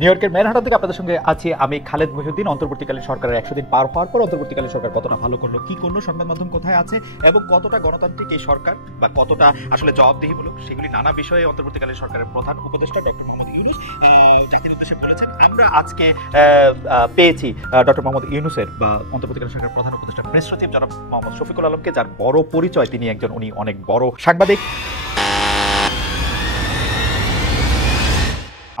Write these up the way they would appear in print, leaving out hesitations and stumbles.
New ইয়র্কের Manhattan থেকে আপনাদের সঙ্গে আছি আমি খালেদ মহিউদ্দিন। অন্তর্বর্তীকালীন সরকারের 100 দিন পার হওয়ার পর অন্তর্বর্তীকালীন সরকার কতটা ভালো করলো, কি করলো, সংবাদ মাধ্যম কোথায় আছে এবং কতটা গণতান্ত্রিক এই সরকার বা কতটা আসলে জবাবদিহিমূলক, সেগুলি নানা বিষয়ে অন্তর্বর্তীকালীন সরকারের প্রধান উপদেষ্টা ডক্টর মোহাম্মদ ইউনূস জাতির উদ্দেশ্যে বলেছেন। আমরা আজকে পেয়েছি ডক্টর মোহাম্মদ ইউনূসের বা অন্তর্বর্তীকালীন সরকারের প্রধান উপদেষ্টা প্রেস সচিব জনাব মোহাম্মদ শফিকুল আলমকে, যার বড় পরিচয় তিনি একজন উনি অনেক বড় সাংবাদিক।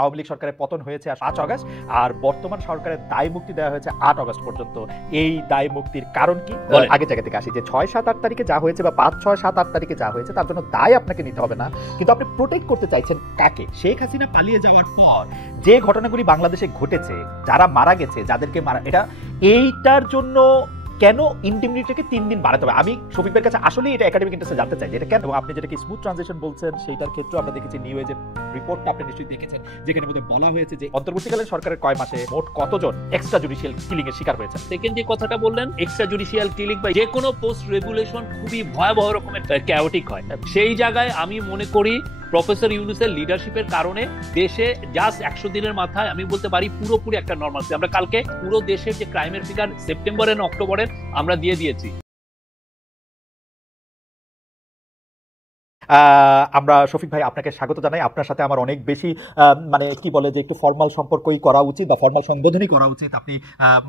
আওয়ামী লীগ সরকারের পতন হয়েছে 5 আগস্ট, আর বর্তমান সরকারের দায় মুক্তি দেওয়া হয়েছে 8 আগস্ট পর্যন্ত। এই দায় মুক্তির কারণ কি? আগে জায়গা থেকে আসি যে 6, 7, 8 তারিখে যা হয়েছে বা 5, 6, 7, 8 তারিখে যা হয়েছে তার জন্য দায় আপনাকে নিতে হবে না, কিন্তু আপনি প্রোটেক্ট করতে চাইছেন কাকে? শেখ হাসিনা পালিয়ে যাওয়ার পর যে ঘটনাগুলি বাংলাদেশে ঘটেছে, যারা মারা গেছে, যাদেরকে মারা, এইটার জন্য কেন ইন্ডিমনিটিকে 3 দিন বাড়াতে হবে? আমি শফিক ভাইয়ের কাছে আসলে এটা একাডেমিক ইন্টারেস্টে জানতে চাই যে এটা কেন। এবং আপনি যেটাকে স্মুথ ট্রানজিশন বলছেন সেইটার ক্ষেত্রে আমরা দেখেছি নিউ এজের রিপোর্টটা আপনি নিশ্চয়ই দেখেছেন, যেখানে মধ্যে বলা হয়েছে যে অন্তর্বর্তীকালীন সরকারের কয় মাসে মোট কতজন এক্সট্রা জুডিশিয়াল কিলিং এর শিকার হয়েছে। সেকেন্ড যে কথাটা বললেন, এক্সট্রা জুডিশিয়াল কিলিং বা যে কোনো পোস্ট রেগুলেশন খুবই ভয়াবহ রকমের ক্যাওটিক হয়, সেই জায়গায় আমি মনে করি প্রফেসর ইউনূসের লিডারশিপের কারণে দেশে জাস্ট 100 দিনের মাথায় আমি বলতে পারি পুরোপুরি একটা নর্মালসি। আমরা কালকে পুরো দেশের যে ক্রাইমের ফিগার সেপ্টেম্বরের অক্টোবরের আমরা দিয়ে দিয়েছি। আমরা শফিক ভাই আপনাকে স্বাগত জানাই। আপনার সাথে আমার অনেক বেশি মানে কি বলে যে একটু ফর্মাল সম্পর্কই করা উচিত বা ফর্মাল সম্বোধনই করা উচিত। আপনি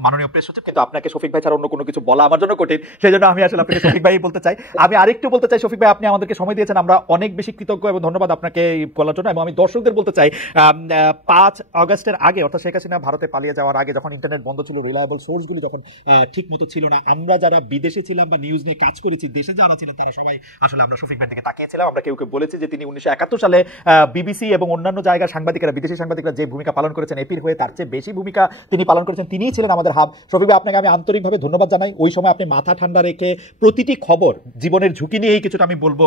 মাননীয় প্রেস সচিব, কিন্তু আপনাকে শফিক ভাই ছাড়া অন্য কোনো কিছু বলা আমার জন্য কঠিন, সেই জন্য আমি আসলে আপনাকে শফিক ভাই বলতে চাই। আমি আরেকটু বলতে চাই শফিক ভাই, আপনি আমাদেরকে সময় দিয়েছেন, আমরা অনেক বেশি কৃতজ্ঞ এবং ধন্যবাদ আপনাকে বলার জন্য। এবং আমি দর্শকদের বলতে চাই 5 আগস্টের আগে, অর্থাৎ শেখ হাসিনা ভারতে পালিয়ে যাওয়ার আগে, যখন ইন্টারনেট বন্ধ ছিল, রিলায়েবল সোর্সগুলি যখন ঠিক মতো ছিল না, আমরা যারা বিদেশে ছিলাম বা নিউজ নিয়ে কাজ করেছি, দেশে যারা ছিলেন তারা সবাই আসলে আমরা শফিক ভাইয়ের দিকে তাকিয়েছিলাম। আমরা কেউ বলেছি যে তিনি 1971 সালে বিবিসি এবং অন্যান্য জায়গার সাংবাদিকরা, বিদেশি সাংবাদিকরা যে ভূমিকা পালন করেছেন এপির হয়ে, তার চেয়ে বেশি ভূমিকা তিনি পালন করেছেন। তিনিই ছিলেন আমাদের হাব। শফিক ভাই, আপনাকে আমি আন্তরিকভাবে ধন্যবাদ জানাই। ওই সময় আপনি মাথা ঠান্ডা রেখে প্রতিটি খবর জীবনের ঝুঁকি নিয়েই কিছুটা আমি বলবো,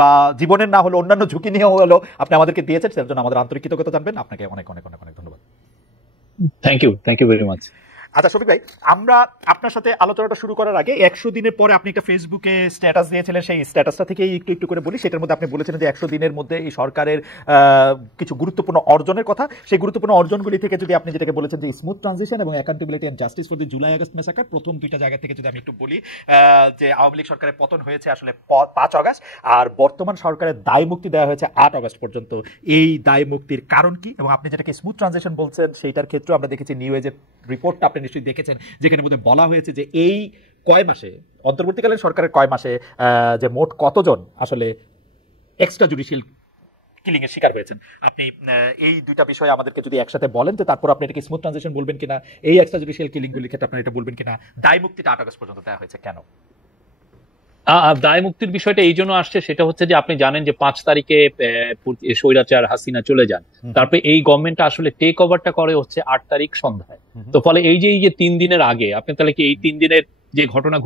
বা জীবনের না হলো অন্যান্য ঝুঁকি নিয়েও হলো আপনি আমাদেরকে দিয়েছেন, সেটার জন্য আমাদের আন্তরিক কৃতজ্ঞতা জানবেন। আপনাকে অনেক অনেক অনেক অনেক ধন্যবাদ। Thank you very much. আচ্ছা শফিক ভাই, আমরা আপনার সাথে আলোচনাটা শুরু করার আগে 100 দিনের পরে আপনি একটা ফেসবুকে স্ট্যাটাস দিয়েছিলেন, সেই স্ট্যাটাসটা থেকেই একটু করে বলি। সেটার মধ্যে আপনি বলেছিলেন যে 100 দিনের মধ্যে এই সরকারের কিছু গুরুত্বপূর্ণ অর্জনের কথা। সেই গুরুত্বপূর্ণ অর্জনগুলি থেকে যদি আপনি যেটাকে বলেছেন যে স্মুথ ট্রানজিশন এবং accountability and justice for the July August massacre, প্রথম দুইটা জায়গা থেকে যদি আমি একটু বলি যে আওয়ামী লীগ সরকারের পতন হয়েছে আসলে 5 আগস্ট, আর বর্তমান সরকারের দায় মুক্তি দেওয়া হয়েছে 8 আগস্ট পর্যন্ত। এই দায় মুক্তির কারণ কি? এবং আপনি যেটাকে স্মুথ ট্রানজিশন বলছেন সেইটার ক্ষেত্রে আমরা দেখেছি নিউ এজের রিপোর্টটা আপনি নিশ্চয়ই দেখেছেন, যেখানে মধ্যে বলা হয়েছে যে এই কয় মাসে, অন্তর্বর্তীকালীন সরকারের কয় মাসে যে মোট কতজন আসলে এক্সট্রা জুডিশিয়াল কিলিং এর শিকার হয়েছেন। আপনি এই দুইটা বিষয় আমাদেরকে যদি একসাথে বলেন, তো তারপর আপনি এটাকে স্মুথ ট্রানজিশন বলবেন কিনা, এই এক্সট্রা জুডিশিয়াল কিলিং গুলির ক্ষেত্রে আপনারা এটা বলবেন কিনা, দায় মুক্তিটা 8 আগস্ট পর্যন্ত দেওয়া হয়েছে কেন? দায় মুক্তির বিষয়টা এই জন্য আসছে, সেটা হচ্ছে যে আপনি জানেন যে 5 তারিখে স্বৈরাচার হাসিনা চলে যান, তারপরে এই গভর্নমেন্টটা আসলে টেক ওভারটা করে হচ্ছে 8 তারিখ সন্ধ্যায়। তো ফলে এই যে 3 দিনের আগে আপনি তাহলে কি এই 3 দিনের যে ঘটনা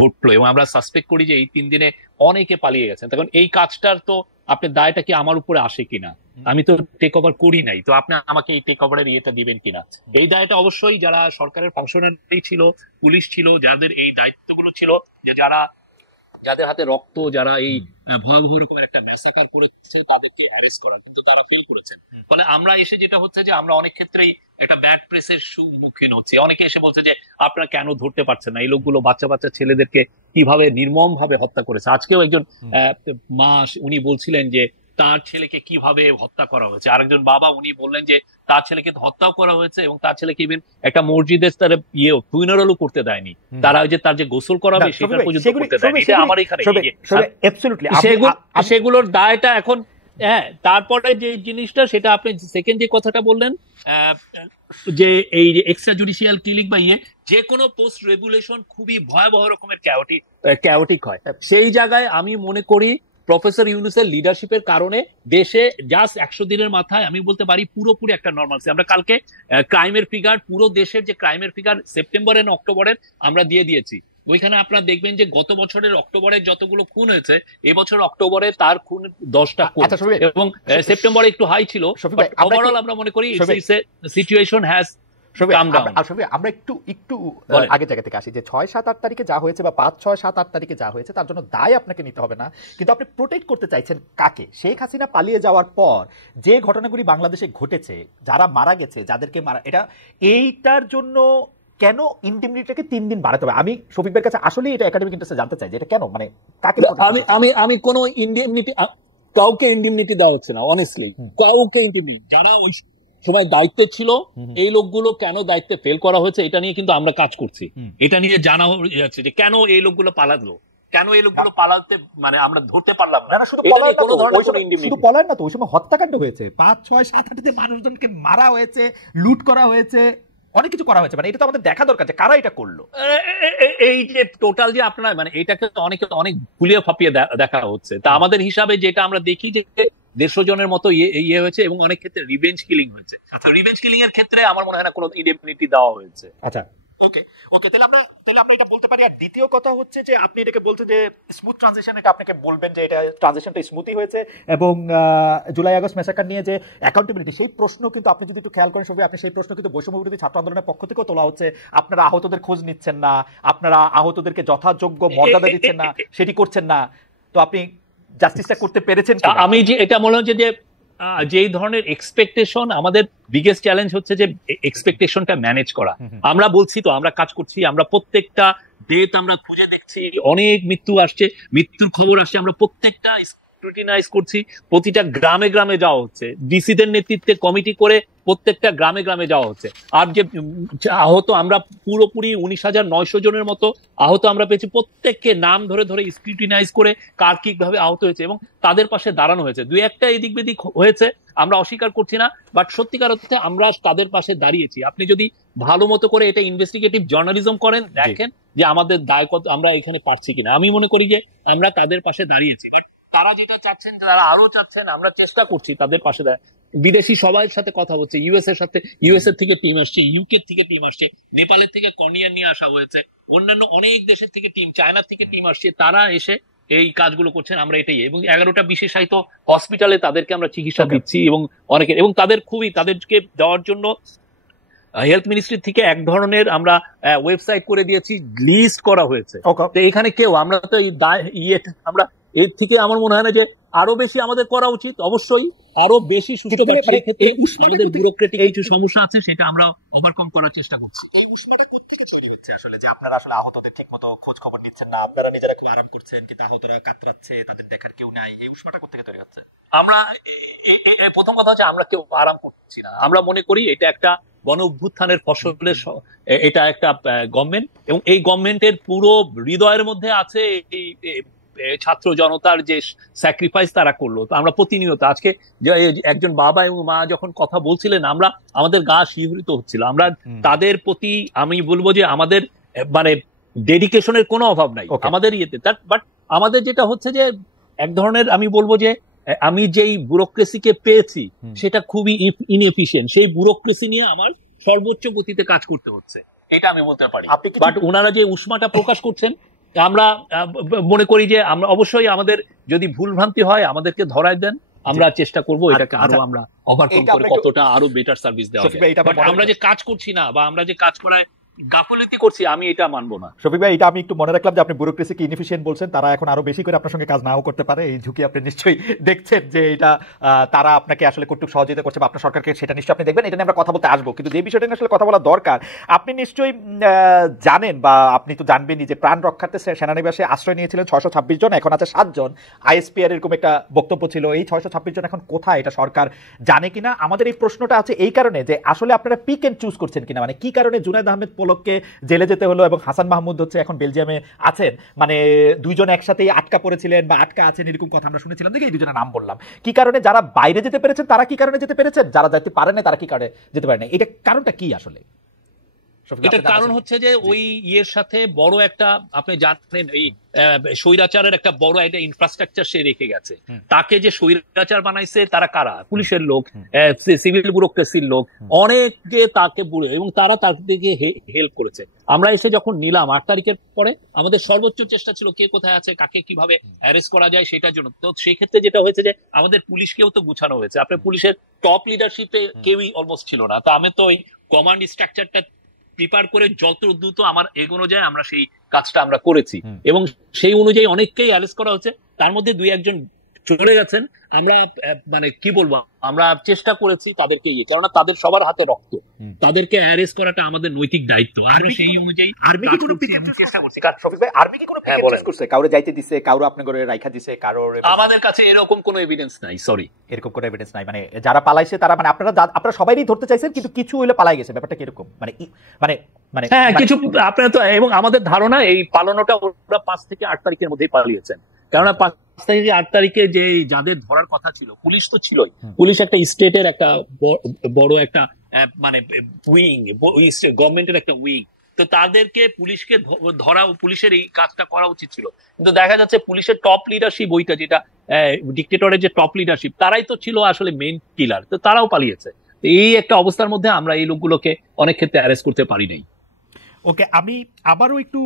ঘটলো, এবং আমরা সাসপেক্ট করি যে এই 3 দিনে অনেকে পালিয়ে গেছেন, তখন এই কাজটার তো আপনার দায়টা কি আমার উপরে আসে কিনা? আমি তো টেক ওভার করি নাই, তো আপনি আমাকে এই টেক ওভারের ইয়েটা দিবেন কিনা? এই দায়টা অবশ্যই যারা সরকারের ফাংশনারি ছিল, পুলিশ ছিল, যাদের এই দায়িত্বগুলো ছিল, যে যাদের হাতে রক্ত, যারা এই ভয়াবহ রকমের একটা ম্যাসাকার করেছে, তাদেরকে অ্যারেস্ট করা, কিন্তু তারা ফেল করেছেন। ফলে আমরা এসে যেটা হচ্ছে যে আমরা অনেক ক্ষেত্রেই একটা ব্যাড প্রেসের সম্মুখীন হচ্ছে। অনেকে এসে বলছে যে আপনারা কেন ধরতে পারছেন না, এই লোকগুলো বাচ্চা ছেলেদেরকে কিভাবে নির্মম ভাবে হত্যা করেছে। আজকেও একজন মা উনি বলছিলেন যে তার ছেলেকে কিভাবে হত্যা করা হয়েছে, আরেকজন বাবা উনি বললেন যে তার ছেলেকে হত্যাও করা হয়েছে এবং তার ছেলেকে ইভেন একটা মসজিদের তার ফুনারালও করতে দেয়নি, তারা ওই যে তার যে গোসল করাবে সেটা পর্যন্ত করতে দেয়নি। এটা আমার এখানে সেগুলোর দায়টা এখন। হ্যাঁ, তারপরে যে জিনিসটা, সেটা আপনি সেকেন্ড যে কথাটা বললেন যে এই এক্সট্রা জুডিশিয়াল কিলিং বা যে কোনো পোস্ট রেগুলেশন খুবই ভয়াবহ রকমের ক্যাওটিক হয়, সেই জায়গায় আমি মনে করি প্রফেসর ইউনূসের লিডারশিপের কারণে দেশে জাস্ট 100 দিনের মাথায় আমি বলতে পারি পুরোপুরি একটা নর্মালসি। আমরা কালকে ক্রাইমের ফিগার, পুরো দেশের যে ক্রাইমের ফিগার সেপ্টেম্বরের অক্টোবরের আমরা দিয়ে দিয়েছি। ওইখানে আপনারা দেখবেন যে গত বছরের অক্টোবরের যতগুলো খুন হয়েছে, এবছর অক্টোবরে তার খুন 10টা খুন, এবং সেপ্টেম্বরে একটু হাই ছিল। ওভারঅল আমরা মনে করি সিচুয়েশন হ্যাজ আসলে আমরা একটু একটু আগে জায়গা থেকে আসি যে 6-7-8 তারিখে যা হয়েছে বা 5-6-7-8 তারিখে যা হয়েছে তার জন্য দায় আপনাকে নিতে হবে না, কিন্তু আপনি প্রোটেক্ট করতে চাইছেন কাকে? শেখ হাসিনা পালিয়ে যাওয়ার পর যে ঘটনাগুলি বাংলাদেশে ঘটেছে, যারা মারা গেছে, যাদেরকে মারা, এইটার জন্য কেন ইন্ডিমনিটিটাকে 3 দিন বাড়াতে হবে? আমি শফিক ভাইয়ের কাছে আসলে এটা একাডেমিক ইন্টারেস্টে জানতে চাই যে এটা কেন, মানে কাকে? আমি কোনো ইন্ডিমনিটি, কাউকে ইন্ডিমনিটি দেওয়া হচ্ছে না, অনেস্টলি কাউকে ইন্ডিমনিটি। যারা ওই সময় দায়িত্বে ছিল এই লোকগুলো কেন দায়িত্বে ফেল করা হয়েছে এটা নিয়ে কিন্তু আমরা কাজ করছি। এটা নিয়ে জানা যাচ্ছে যে কেন এই লোকগুলো পালালো, কেন এই লোকগুলো পালাতে মানে আমরা ধরতে পারলাম না। শুধু পলায়ন না তো, ওই সময় হত্যাকাণ্ড হয়েছে, 5-6-7-8 মানুষজনকে মারা হয়েছে, লুট করা হয়েছে, অনেক কিছু করা হয়েছে। মানে এটা তো আমাদের দেখা দরকার যে কারা এটা করলো। এই যে টোটাল যে আপনার মানে এটাকে অনেক অনেক গুলিয়ে ফাঁপিয়ে দেখা হচ্ছে। তা আমাদের হিসাবে যেটা আমরা দেখি যে 150 জনের মতো ইয়ে হয়েছে এবং অনেক ক্ষেত্রে রিভেঞ্জ কিলিং হয়েছে। আচ্ছা, রিভেঞ্জ কিলিং এর ক্ষেত্রে আমার মনে হয় না কোনো ইন্ডেমনিটি দেওয়া হয়েছে। আচ্ছা, ওকে, তাহলে আমরা এটা বলতে পারি। আর দ্বিতীয় কথা হচ্ছে যে আপনি এটাকে বলছেন যে স্মুথ ট্রানজিশন, এটা আপনাকে বলবেন যে এটা ট্রানজিশনটা স্মুথই হয়েছে, এবং জুলাই আগস্ট ম্যাসাকার নিয়ে যে অ্যাকাউন্টেবিলিটি, সেই প্রশ্ন কিন্তু আপনি যদি একটু খেয়াল করেন সবাই, আপনি সেই প্রশ্ন কিন্তু বৈষম্য বিরোধী ছাত্র আন্দোলনের পক্ষ থেকেও তোলা হচ্ছে। আপনারা আহতদের খোঁজ নিচ্ছেন না, আপনারা আহতদেরকে যথাযোগ্য মর্যাদা দিচ্ছেন না, সেটি করছেন না। তো আপনি জাস্টিসটা করতে পেরেছেন? আমি যে এটা মনে হচ্ছে যে যেই ধরনের এক্সপেকটেশন, আমাদের বিগেস্ট চ্যালেঞ্জ হচ্ছে যে এক্সপেকটেশনটা ম্যানেজ করা। আমরা বলছি তো আমরা কাজ করছি, আমরা প্রত্যেকটা ডেট আমরা খুঁজে দেখছি, অনেক মৃত্যু আসছে, মৃত্যুর খবর আসছে, আমরা প্রত্যেকটা স্ক্রুটিনাইজ করছি, প্রতিটা গ্রামে গ্রামে যাওয়া হচ্ছে, ডিসিদের নেতৃত্বে কমিটি করে প্রত্যেকটা গ্রামে গ্রামে যাওয়া হচ্ছে। আর যে আহত আমরা পুরোপুরি 19,900 জনের মতো আহত আমরা পেয়েছি, প্রত্যেককে নাম ধরে ধরে স্ক্রুটিনাইজ করে কার কি ভাবে আহত হয়েছে এবং তাদের পাশে দাঁড়ানো হয়েছে। দুই একটা এদিক বেদিক হয়েছে, আমরা অস্বীকার করছি না, বাট সত্যিকার অর্থে আমরা তাদের পাশে দাঁড়িয়েছি। আপনি যদি ভালো মতো করে এটা ইনভেস্টিগেটিভ জার্নালিজম করেন, দেখেন যে আমাদের দায় কত, আমরা এখানে পারছি কিনা। আমি মনে করি যে আমরা তাদের পাশে দাঁড়িয়েছি, তারা যেটা চাচ্ছেন, তারা আরো চাচ্ছেন, আমরা চেষ্টা করছি তাদের পাশে দাঁড়ায়। বিদেশি সবার সাথে কথা হচ্ছে, ইউএস এর সাথে, ইউএস এর থেকে টিম আসছে, ইউকে থেকে টিম আসছে, নেপালের থেকে কর্নিয়ার নিয়ে আসা হয়েছে, অন্যান্য অনেক দেশের থেকে টিম, চায়না থেকে টিম আসছে, তারা এসে এই কাজগুলো করছেন। আমরা এটাই, এবং 11টা বিশেষায়িত হসপিটালে তাদেরকে আমরা চিকিৎসা দিচ্ছি, এবং অনেকে, এবং তাদেরকে দেওয়ার জন্য হেলথ মিনিস্ট্রি থেকে এক ধরনের আমরা ওয়েবসাইট করে দিয়েছি, লিস্ট করা হয়েছে। তো এখানে কেউ আমরা তো আমরা এর থেকে আমার মনে হয় না যে আরো বেশি আমাদের করা উচিত, অবশ্যই আরো বেশি সুস্থ। আমাদের ব্যুরোক্রেটিক কিছু সমস্যা আছে, সেটা আমরা ওভারকাম করার চেষ্টা করছি। এই উষ্মাটা কোত্থেকে তৈরি হচ্ছে আসলে, যে আপনারা আসলে আহতদের ঠিকমতো খোঁজ খবর নিচ্ছেন না, আপনারা নিজেরা খুব আরাম করছেন কিন্তু আহতরা কাতরাচ্ছে, তাদের দেখার কেউ নাই, এই উষ্মাটা কোত্থেকে তৈরি হচ্ছে? আমরা প্রথম কথা হচ্ছে আমরা কেউ আরাম করছি না। আমরা মনে করি এটা একটা গণ অভ্যুত্থানের ফসলের, এটা একটা গভর্নমেন্ট, এবং এই গভর্নমেন্টের পুরো হৃদয়ের মধ্যে আছে এই ছাত্র জনতার যে স্যাক্রিফাইস তারা করলো। তো আমরা প্রতিনিয়ত, আজকে একজন বাবা এবং মা যখন কথা বলছিলেন, আমাদের গা শিহরিত হচ্ছিল। আমরা তাদের প্রতি, আমি বলবো যে আমাদের মানে ডেডিকেশনের কোনো অভাব নাই আমাদের ইয়েতে, বাট আমাদের যেটা হচ্ছে যে এক ধরনের, আমি বলবো যে আমি যেই ব্যুরোক্রেসিকে পেয়েছি সেটা খুবই ইনএফিশিয়েন্ট, সেই ব্যুরোক্রেসি নিয়ে আমার সর্বোচ্চ গতিতে কাজ করতে হচ্ছে, এটা আমি বলতে পারি। বাট ওনারা যে উষ্মাটা প্রকাশ করছেন, আমরা মনে করি যে আমরা অবশ্যই, আমাদের যদি ভুলভ্রান্তি হয় আমাদেরকে ধরায় দেন, আমরা চেষ্টা করবো এটাকে আরো আমরা ওভারকাম করে কতটা আরো বেটার সার্ভিস দেওয়া যায়। আমরা যে কাজ করছি না, বা আমরা যে কাজ করায় গাফলতি করছি, আমি এটা মানবো না। শফিক ভাই, এটা আমি একটু মনে রাখলাম যে আপনি ব্যুরোক্রেসিকে ইনএফিশিয়েন্ট বলছেন, তারা এখন আরো বেশি করে আপনার সঙ্গে কাজ নাও করতে পারে, এই ঝুঁকি আপনি নিশ্চয়ই দেখছেন যে এটা তারা আপনাকে আসলে কতটুকু সহযোগিতা করছে, বা আপনার সরকারকে, সেটা নিশ্চয়ই আপনি দেখবেন। এটা নিয়ে আমরা কথা বলতে আসবো, কিন্তু যে বিষয়টা নিয়ে আসলে কথা বলা দরকার, আপনি নিশ্চয়ই জানেন, বা আপনি তো জানবেনই যে প্রাণ রক্ষার্থে সেনানিবাসে আশ্রয় নিয়েছিলেন 626 জন, এখন আছে 7 জন। আইএসপিআর এরকম একটা বক্তব্য ছিল, এই 626 জন এখন কোথায়, এটা সরকার জানে কিনা? আমাদের এই প্রশ্নটা আছে এই কারণে যে আসলে আপনারা পিক এন্ড চুজ করছেন কিনা, মানে কি কারণে জুনায়েদ আহমেদ পলককে জেলে যেতে হলো এবং হাসান মাহমুদ হচ্ছে এখন বেলজিয়ামে আছেন, মানে দুইজন একসাথেই আটকা পড়েছিলেন বা আটকা আছেন, এরকম কথা আমরা শুনেছিলাম, দেখে এই দুজনের নাম বললাম। কি কারণে যারা বাইরে যেতে পেরেছেন তারা কি কারণে যেতে পেরেছেন, যারা যেতে পারেন না তারা কি কারণে যেতে পারেন না? এটা কারণটা কি আসলে? এটার কারণ হচ্ছে যে ওই ইয়ের সাথে বড় একটা, আপনি জানেন, এই স্বৈরাচারের একটা বড় একটা ইনফ্রাস্ট্রাকচার সে রেখে গেছে। তাকে যে স্বৈরাচার বানাইছে তারা কারা? পুলিশের লোক, সিভিল ব্যুরোক্রেসির লোক, অনেকে তাকে এবং তারা তাদেরকে হেল্প করেছে। আমরা এসে যখন নিলাম 8 তারিখের পরে, আমাদের সর্বোচ্চ চেষ্টা ছিল কে কোথায় আছে, কাকে কিভাবে অ্যারেস্ট করা যায় সেটার জন্য। তো সেই ক্ষেত্রে যেটা হয়েছে যে আমাদের পুলিশকেও তো গুছানো হয়েছে। আপনার পুলিশের টপ লিডারশিপে কেউই অলমোস্ট ছিল না। তো আমি তো ওই কমান্ড স্ট্রাকচারটা প্রিপেয়ার করে যত দ্রুত আমার এগোনো যায় আমরা সেই কাজটা আমরা করেছি, এবং সেই অনুযায়ী অনেককেই অ্যারেস্ট করা হচ্ছে। তার মধ্যে 2-1 জন চলে গেছেন। আমরা মানে কি বলবো, আমরা চেষ্টা করেছি তাদেরকে কেননা তাদের সবার হাতে রক্ত, তাদেরকে অ্যারেস্ট করাটা আমাদের নৈতিক দায়িত্ব। আমরা সেই অনুযায়ী আর্মি কি কোনো চেষ্টা করছে? কারণ শফিক ভাই, আর্মি কি কোনো পিকেট করছে? কাউরে যাইতে দিছে, কাউরে আপনি করে রাইখা দিছে, কারোর আমাদের কাছে এরকম কোনো এভিডেন্স নাই। সরি, এরকম কোনো এভিডেন্স নাই। মানে যারা পালাইছে তারা, মানে আপনারা সবাইই ধরতে চাইছেন, কিন্তু কিছু হইলে পালাই গেছে, ব্যাপারটা কি এরকম? মানে মানে মানে হ্যাঁ, কিছু আপনারা তো, এবং আমাদের ধারণা এই পালানোটা ওরা 5 থেকে 8 তারিখের মধ্যেই পালিয়েছেন। কেননা 5 থেকে 8 তারিখে যে যাদের ধরার কথা ছিল, পুলিশ তো ছিলই, পুলিশ একটা স্টেটের একটা বড় একটা মানে উইং, গভর্নমেন্টের একটা উইং, তো তাদেরকে পুলিশকে ধরা, পুলিশের এই কাজটা করা উচিত ছিল। কিন্তু দেখা যাচ্ছে পুলিশের টপ লিডারশিপ, ওইটা যেটা ডিক্টেটরের যে টপ লিডারশিপ, তারাই তো ছিল আসলে মেইন কিলার, তো তারাও পালিয়েছে। এই একটা অবস্থার মধ্যে আমরা এই লোকগুলোকে অনেক ক্ষেত্রে অ্যারেস্ট করতে পারি নাই। ওকে, আমি আবারও একটু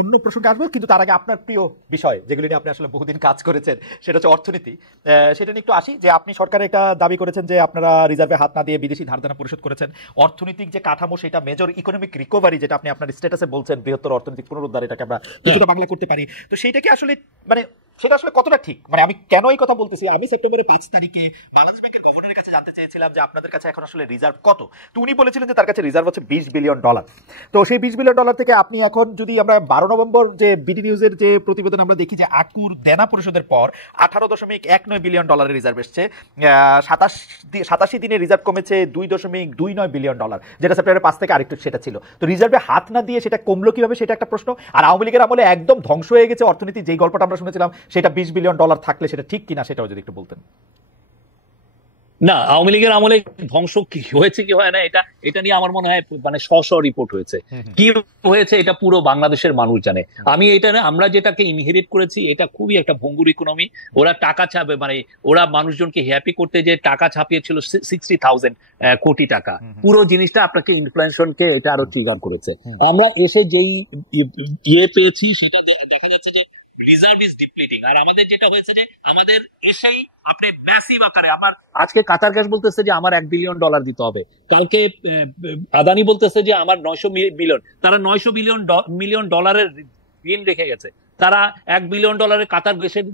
অন্য প্রসঙ্গে আসবো, কিন্তু তার আগে আপনার প্রিয় বিষয় যেগুলি নিয়ে আপনি আসলে বহুদিন কাজ করেছেন, সেটা হচ্ছে অর্থনীতি। সেটা নিয়ে একটু আসি, যে আপনি সরকারে একটা দাবি করেছেন যে আপনারা রিজার্ভে হাত না দিয়ে বিদেশি ধারদানা পরিশোধ করেছেন। অর্থনৈতিক যে কাঠামো, সেটা মেজর ইকোনমিক রিকভারি, যেটা আপনি আপনার স্ট্যাটাসে বলছেন, বৃহত্তর অর্থনৈতিক পুনরুদ্ধার, এটাকে আমরা কিছুটা বাংলা করতে পারি। তো সেইটা কি আসলে, মানে সেটা আসলে কতটা ঠিক? মানে আমি কেন এই কথা বলতেছি, আমি সেপ্টেম্বরের 5 তারিখে বাংলাদেশ ব্যাংকের গভর্নরের কাছে জানতে চেয়েছিলাম যে আপনাদের কাছে এখন আসলে রিজার্ভ কত। তো উনি বলেছিলেন যে তার কাছে রিজার্ভ হচ্ছে $20 বিলিয়ন। তো সেই $20 বিলিয়ন থেকে আপনি এখন, যদি আমরা 12 নভেম্বর যে বিডি নিউজের যে প্রতিবেদন আমরা দেখি, যে আকুর দেনা পরিশোধের পর $18.19 বিলিয়ন রিজার্ভ এসছে। 87 দিনে রিজার্ভ কমেছে $2.29 বিলিয়ন, যেটা সেপ্টেম্বরের 5 থেকে আরেকটু সেটা ছিল। তো রিজার্ভে হাত না দিয়ে সেটা কমলো কিভাবে, সেটা একটা প্রশ্ন। আর আওয়ামী লীগের আমলে একদম ধ্বংস হয়ে গেছে অর্থনীতি, যেই গল্পটা আমরা শুনেছিলাম, সেটা $20 বিলিয়ন থাকলে সেটা ঠিক কিনা, সেটাও যদি একটু বলতেন। না, আওয়ামী লীগের আমলে ধ্বংস কি হয়েছে কি হয় না, এটা নিয়ে আমার মনে হয় মানে রিপোর্ট হয়েছে। কি হয়েছে এটা পুরো বাংলাদেশের মানুষ জানে। আমি এটা না, আমরা যেটাকে ইনহেরিট করেছি, এটা খুবই একটা ভঙ্গুর ইকোনমি। ওরা টাকা ছাপে, মানে ওরা মানুষজনকে হ্যাপি করতে যে টাকা ছাপিয়েছিল 60,000 কোটি টাকা। পুরো জিনিসটা আপনাকে ইনফ্লেশনকে এটা আরো ট্রিগার করেছে। আমরা এসে যেই ইয়ে পেয়েছি, সেটা দেখা যাচ্ছে যে রিজার্ভ ইজ ডিপ্লিটিং। আর আমাদের যেটা হয়েছে যে আমাদের এসেই আপনি ম্যাসিভ আকারে, আমার আজকে কাতার গ্যাস বলতেছে যে আমার $1 বিলিয়ন দিতে হবে, কালকে আদানি বলতেছে যে আমার 900 মিলিয়ন, তারা $900 মিলিয়ন ঋণ রেখে গেছে। তারা $1 বিলিয়ন কাতার গ্যাসের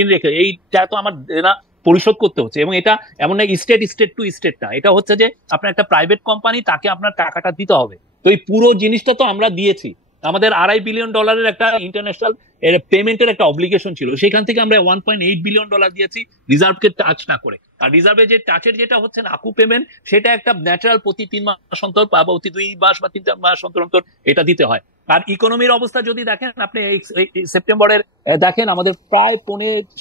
ঋণ রেখে, এইটা তো আমার দেনা পরিশোধ করতে হচ্ছে। এবং এটা এমন না স্টেট টু স্টেট না, এটা হচ্ছে যে আপনার একটা প্রাইভেট কোম্পানি, তাকে আপনার টাকাটা দিতে হবে। তো এই পুরো জিনিসটা তো আমরা দিয়েছি। আমাদের $2.5 বিলিয়ন একটা ইন্টারন্যাশনাল পেমেন্টের একটা অব্লিগেশন ছিল, সেখান থেকে আমরা $1.8 বিলিয়ন দিয়েছি রিজার্ভকে টাচ না করে। আর রিজার্ভে যে টাচের যেটা হচ্ছে আকু পেমেন্ট, সেটা একটা ন্যাচারাল প্রতি 3 মাস অন্তর বা প্রতি 2 মাস বা 3 মাস অন্তর এটা দিতে হয়। আর ইকোনমির অবস্থা যদি দেখেন আপনি, সেপ্টেম্বরের দেখেন আমাদের প্রায়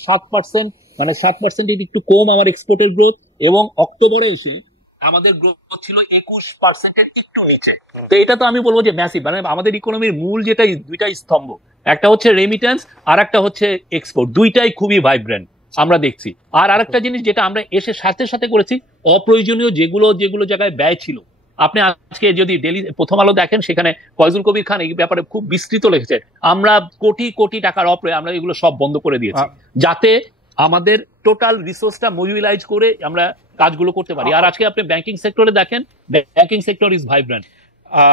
7%, মানে 7% একটু কম আমার এক্সপোর্টের গ্রোথ, এবং অক্টোবরে এসে আমাদের গ্রোথ ছিল 21% একটু নিচে। তো এটা তো আমি বলবো যে ম্যাসিভ। মানে আমাদের ইকোনমির মূল যেটা, দুইটা স্তম্ভ, একটা হচ্ছে রেমিটেন্স আর একটা হচ্ছে এক্সপোর্ট, দুইটাই খুবই ভাইব্রেন্ট আমরা দেখছি। আর আরেকটা জিনিস যেটা আমরা এসে সাথে সাথে করেছি, অপ্রয়োজনীয় যেগুলো জায়গায় ব্যয় ছিল, আপনি আজকে যদি ডেলি প্রথম আলো দেখেন, সেখানে ফয়জুল কবির খান এই ব্যাপারে খুব বিস্তৃত লিখেছে। আমরা কোটি কোটি টাকার আমরা এগুলো সব বন্ধ করে দিয়েছি, যাতে আমাদের টোটাল রিসোর্সটা মোবিলাইজ করে আমরা কাজগুলো করতে পারি। আর আজকে আপনি ব্যাংকিং সেক্টরে দেখেন, ব্যাংকিং সেক্টর ইজ ভাইব্রেন্ট।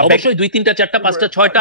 অবশ্যই 2, 3, 4, 5, 6টা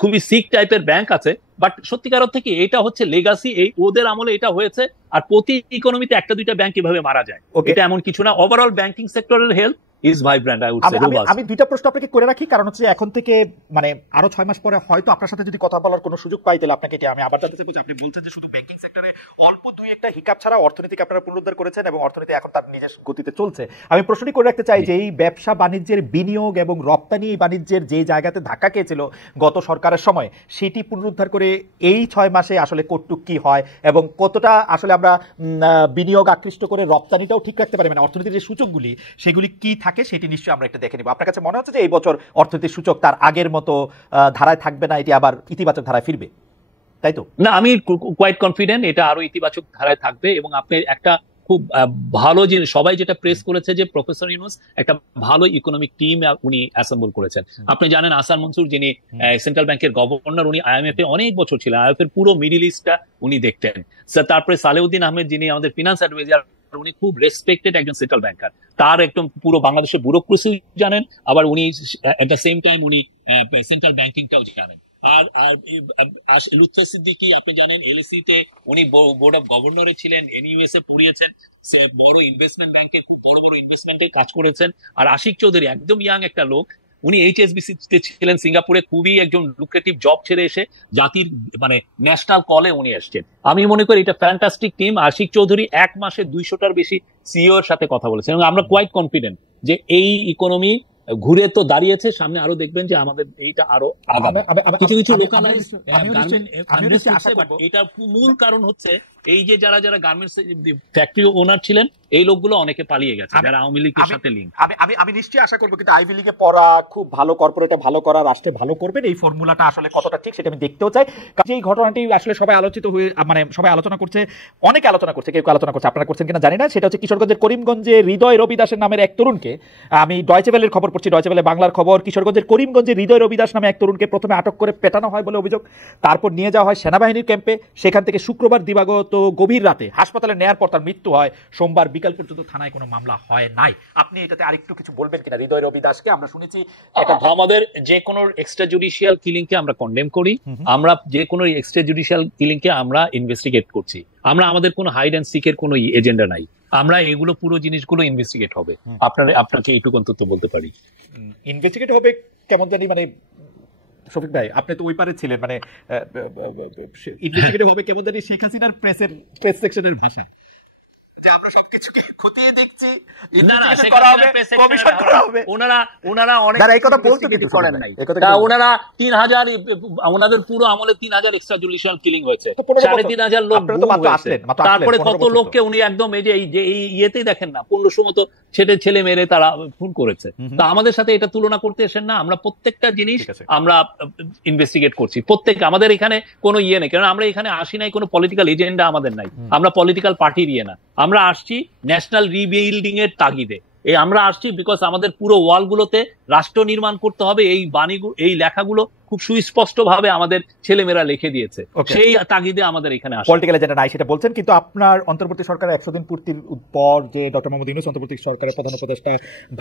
খুবই সিক টাইপের ব্যাংক আছে, বাট সত্যিকার থেকে এটা হচ্ছে লেগাসি, এই ওদের আমলে এটা হয়েছে। আর প্রতি ইকোনমিতে 1-2টা ব্যাংক এভাবে মারা যায়, এটা এমন কিছু না। ওভারঅল ব্যাংকিং সেক্টরের health is vibrant, I would say robust. আমি দুইটা প্রশ্ন আপনাকে করে রাখি, কারণ হচ্ছে এখন থেকে মানে আরো 6 মাস পরে হয়তো আপনার সাথে যদি কথা বলার কোনো সুযোগ পাই, তাহলে আপনাকে আমি আবার জানতে চাইবো যে আপনি বলছেন যে শুধু ব্যাংকিং সেক্টরে অল্প 2-1টা হিকাপ ছাড়া অর্থনীতিকে আপনারা পুনরুদ্ধার করেছেন এবং অর্থনীতি এখন তার নিজের গতিতে চলছে। আমি প্রশ্নটি করে রাখতে চাই যে এই ব্যবসা বাণিজ্যের বিনিয়োগ এবং রপ্তানি বাণিজ্যের যে জায়গাতে ধাক্কা খেয়েছিল গত সরকারের সময়, সেটি পুনরুদ্ধার করে এই 6 মাসে আসলে কতটুক কি হয় এবং কতটা আসলে আমরা বিনিয়োগ আকৃষ্ট করে রপ্তানিটাও ঠিক রাখতে পারি, মানে অর্থনীতির যে সূচকগুলি সেগুলি কি থাকে, সেটি নিশ্চয়ই আমরা একটা দেখে নিব। আপনার কাছে মনে হচ্ছে যে এই বছর অর্থনীতির সূচক তার আগের মতো ধারায় থাকবে না, এটি আবার ইতিবাচক ধারায় ফিরবে, তাই তো? না, আমি কোয়াইট কনফিডেন্ট এটা আরো ইতিবাচক ধারায় থাকবে। এবং আপনি একটা খুব ভালো জিনিস সবাই যেটা প্রেস করেছে, যে প্রফেসর ইউনূস একটা ভালো ইকোনমিক টিম উনি অ্যাসেম্বল করেছেন। আপনি জানেন আহসান মনসুর, যিনি সেন্ট্রাল ব্যাংকের গভর্নর, উনি IMF এ অনেক বছর ছিলেন, IMF এর পুরো মিডল ইস্টটা উনি দেখতেন। তারপরে সালেউদ্দিন আহমেদ, যিনি আমাদের ফিনান্স অ্যাডভাইজার, উনি খুব রেসপেক্টেড একজন সেন্ট্রাল ব্যাংকার, তার একদম পুরো বাংলাদেশের ব্যুরোক্রেসি জানেন, আবার উনি এট দ্য সেম টাইম উনি সেন্ট্রাল ব্যাংকিংটাও জানেন। আর লুৎফর সিদ্দিকী আপনি জানেন এলসি তে উনি বোর্ড অফ গভর্নরে ছিলেন, এনইউএস এ পড়িয়েছেন, বড় ইনভেস্টমেন্ট ব্যাংকে খুব বড় বড় ইনভেস্টমেন্টে কাজ করেছেন। আর আশিক চৌধুরী একদম ইয়াং একটা লোক, উনি এইচএসবিসি তে ছিলেন সিঙ্গাপুরে, খুবই একজন লুক্রেটিভ জব ছেড়ে এসে জাতির মানে ন্যাশনাল কলে উনি এসছেন। আমি মনে করি এটা ফ্যান্টাস্টিক টিম। আশিক চৌধুরী 1 মাসে 200টার বেশি সিইও এর সাথে কথা বলেছেন এবং আমরা কোয়াইট কনফিডেন্ট যে এই ইকোনমি ঘুরে তো দাঁড়িয়েছে, সামনে আরো দেখবেন যে আমাদের এইটা আরো আগাবে। কিছু কিছু লোকালাইজ এটার মূল কারণ হচ্ছে এই যে যারা যারা গার্মেন্টস ফ্যাক্টরি ওনার ছিলেন এই লোকগুলো অনেকে পালিয়ে গেছে, যারা আওয়ামী লীগের সাথে লিঙ্ক। আমি নিশ্চয়ই আশা করবো কিন্তু আইভি লিগে পড়া, খুব ভালো কর্পোরেটে ভালো করা, রাষ্ট্রে ভালো করবেন, এই ফর্মুলাটা আসলে কতটা ঠিক সেটা আমি দেখতেও চাই। কারণ এই ঘটনাটি আসলে সবাই আলোচিত হয়ে মানে সবাই আলোচনা করছে, অনেকে আলোচনা করছে, কেউ আলোচনা করছে, আপনারা করছেন কিনা জানি না। সেটা হচ্ছে কিশোরগঞ্জের করিমগঞ্জে হৃদয় রবি দাসের নামের এক তরুণকে, আমি ডয়চে ভেলের খবর পড়ছি, ডয়চে ভেলে বাংলার খবর, কিশোরগঞ্জের করিমগঞ্জে হৃদয় রবি দাস নামে এক তরুণকে প্রথমে আটক করে পেটানো হয় বলে অভিযোগ, তারপর নিয়ে যাওয়া হয় সেনাবাহিনীর ক্যাম্পে, সেখান থেকে শুক্রবার দিবাগত গভীর রাতে হাসপাতালে নেয়ার পর তার মৃত্যু হয়। সোমবার বিকাল পর্যন্ত থানায় কোনো মামলা হয় নাই। আপনি এটাতে আরেকটু কিছু বলবেন কিনা? হৃদয় রবি দাসকে আমরা শুনেছি আমাদের যে কোনো এক্সট্রা জুডিশিয়াল কিলিং কে আমরা কন্ডেম করি, আমরা যে কোনো এক্সট্রা জুডিশিয়াল কিলিং কে আমরা ইনভেস্টিগেট করছি। আমরা আমাদের কোনো হাইড অ্যান্ড সিকের কোনো এজেন্ডা নাই, আমরা এগুলো পুরো জিনিসগুলো ইনভেস্টিগেট হবে। আপনাকে এইটুকু অন্তত বলতে পারি। ইনভেস্টিগেট হবে কেমন জানি, মানে শফিক ভাই আপনি তো ওই পারে ছিলেন, মানে ইনভেস্টিগেট হবে কেমন জানি শেখ হাসিনার প্রেস সেকশনের ভাষায়, যে আমরা সবকিছুকে খতিয়ে দেখছি, ইনভেস্টিগেট করা হবে, কমিশন করা হবে। ওনারা অনেক এই কথা বলতে কিছু করেন নাই। ওনারা 3000 ওনাদের পুরো আমলে 3000 এক্সট্রা জুডিশিয়াল কিলিং হয়েছে, 3500 লোক হয়েছে। তারপরে কত লোককে উনি একদম এই যে এই ইয়েতেই দেখেন না 1500 মতো ছেলে মেরে তারা খুন করেছে। তা আমাদের সাথে এটা তুলনা করতে এসেন না, আমরা প্রত্যেকটা জিনিস আমরা ইনভেস্টিগেট করছি। আমাদের এখানে কোনো ইয়ে নেই, কারণ আমরা এখানে আসি নাই কোনো পলিটিক্যাল এজেন্ডা আমাদের নাই, আমরা পলিটিক্যাল পার্টির ইয়ে না, আমরা আসছি ন্যাশনাল রিবিল্ডিং এর তাগিদে। আমরা আসছি বিকজ আমাদের পুরো ওয়ালগুলোতে রাষ্ট্র নির্মাণ করতে হবে, এই এই লেখাগুলো খুব সুস্পষ্ট ভাবে আমাদের ছেলেমেয়েরা লিখে দিয়েছে, সেই তাগিদে আমাদের এখানে আসে। পলিটিক্যাল এজেন্ডা নাই সেটা বলছেন, কিন্তু আপনার অন্তর্বর্তী সরকারের 100 দিন পূর্তির পর যে ডক্টর মোহাম্মদ ইউনূস অন্তর্বর্তী সরকারের প্রধান উপদেষ্টা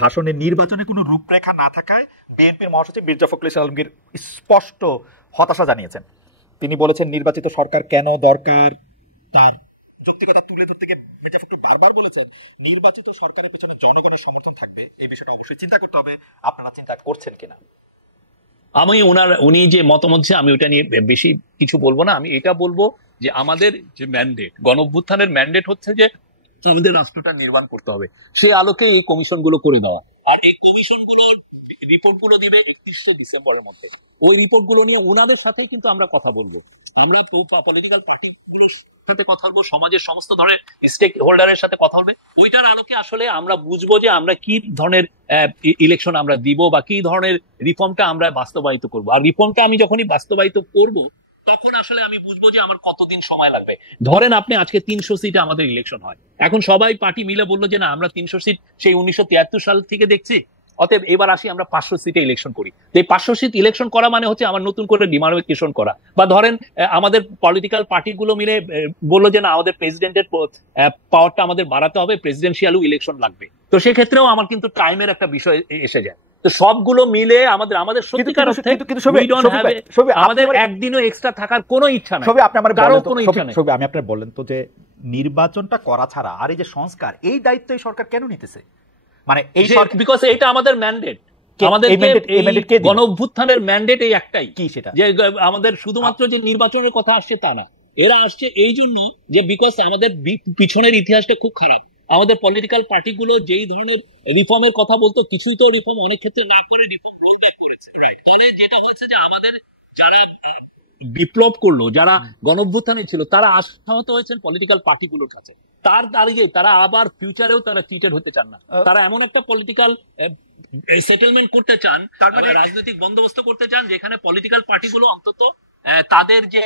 ভাষণে নির্বাচনে কোনো রূপরেখা না থাকায় বিএনপির মহাসচিব মির্জা ফখরুল ইসলাম আলমগীর স্পষ্ট হতাশা জানিয়েছেন। তিনি বলেছেন নির্বাচিত সরকার কেন দরকার, তার যৌক্তিকতা তুলে ধরতে গিয়ে মির্জা ফখরুল বারবার বলেছেন নির্বাচিত সরকারের পেছনে জনগণের সমর্থন থাকবে, এই বিষয়টা অবশ্যই চিন্তা করতে হবে। আপনারা চিন্তা করছেন কিনা? আমি উনি যে মতামত, আমি ওটা নিয়ে বেশি কিছু বলবো না। আমি এটা বলবো যে আমাদের যে ম্যান্ডেট, গণঅভ্যুত্থানের ম্যান্ডেট হচ্ছে যে আমাদের রাষ্ট্রটা নির্মাণ করতে হবে, সেই আলোকে এই কমিশনগুলো করে দেওয়া। আর এই কমিশনগুলোর রিপোর্টগুলো দিবে 31শে ডিসেম্বরের মধ্যে। ওই রিপোর্টগুলো নিয়ে ওনাদের সাথেই কিন্তু আমরা কথা বলবো, আমরা পলিটিক্যাল পার্টিগুলোর সাথে কথা বলবো, সমাজের সমস্ত ধরনের স্টেক হোল্ডারের সাথে কথা বলবে। ওইটার আলোকে আসলে আমরা বুঝবো যে আমরা কি ধরনের ইলেকশন আমরা দিব বা কি ধরনের রিফর্মটা আমরা বাস্তবায়িত করবো। আর রিফর্মটা আমি যখনই বাস্তবায়িত করব তখন আসলে আমি বুঝবো যে আমার কতদিন সময় লাগবে। ধরেন আপনি আজকে 300 সিটে আমাদের ইলেকশন হয়, এখন সবাই পার্টি মিলে বললো যে না আমরা 300 সিট সেই 1973 সাল থেকে দেখছি, অতএব এবার আসি আমরা 500 সিটে ইলেকশন করি। এই 500 সিট ইলেকশন করা মানে হচ্ছে আমার নতুন করে ডিমার্কেশন করা। বা ধরেন আমাদের পলিটিক্যাল পার্টিগুলো মিলে বললো যে না আমাদের প্রেসিডেন্টের পাওয়ারটা আমাদের বাড়াতে হবে, প্রেসিডেন্সিয়ালও ইলেকশন লাগবে। তো সেক্ষেত্রেও আমার কিন্তু টাইমের একটা বিষয় এসে যায়। তো সবগুলো মিলে আমাদের সত্যিকার অর্থে আমাদের একদিনও এক্সট্রা থাকার কোনো ইচ্ছা নাই, কারো কোনো ইচ্ছা নেই। আমি আপনার বললেন তো যে নির্বাচনটা করা ছাড়া আর এই যে সংস্কার, এই দায়িত্ব এই সরকার কেন নিতেছে? মানে এই বিকজ এটা আমাদের ম্যান্ডেট, আমাদের গণঅভ্যুত্থানের ম্যান্ডেট এই একটাই, কি সেটা যে আমাদের শুধুমাত্র যে নির্বাচনের কথা আসছে তা না, এরা আসছে এই জন্য যে বিকজ আমাদের পিছনের ইতিহাসটা খুব খারাপ। আমাদের পলিটিক্যাল পার্টিগুলো যেই ধরনের রিফর্মের কথা বলতো, কিছুই তো রিফর্ম অনেক ক্ষেত্রে না করে রিফর্ম রোল ব্যাক করেছে। ফলে যেটা হয়েছে যে আমাদের যারা বিপ্লব করলো, যারা গণঅভ্যুত্থানে ছিল, তারা আশাহত হয়েছেন পলিটিক্যাল পার্টিগুলোর কাছে। তার দাঁড়িয়ে তারা আবার ফিউচারেও তারা চিটেড হতে চান না, তারা এমন একটা পলিটিক্যাল সেটেলমেন্ট করতে চান, রাজনৈতিক বন্দোবস্ত করতে চান যেখানে পলিটিক্যাল পার্টিগুলো অন্তত তাদের যে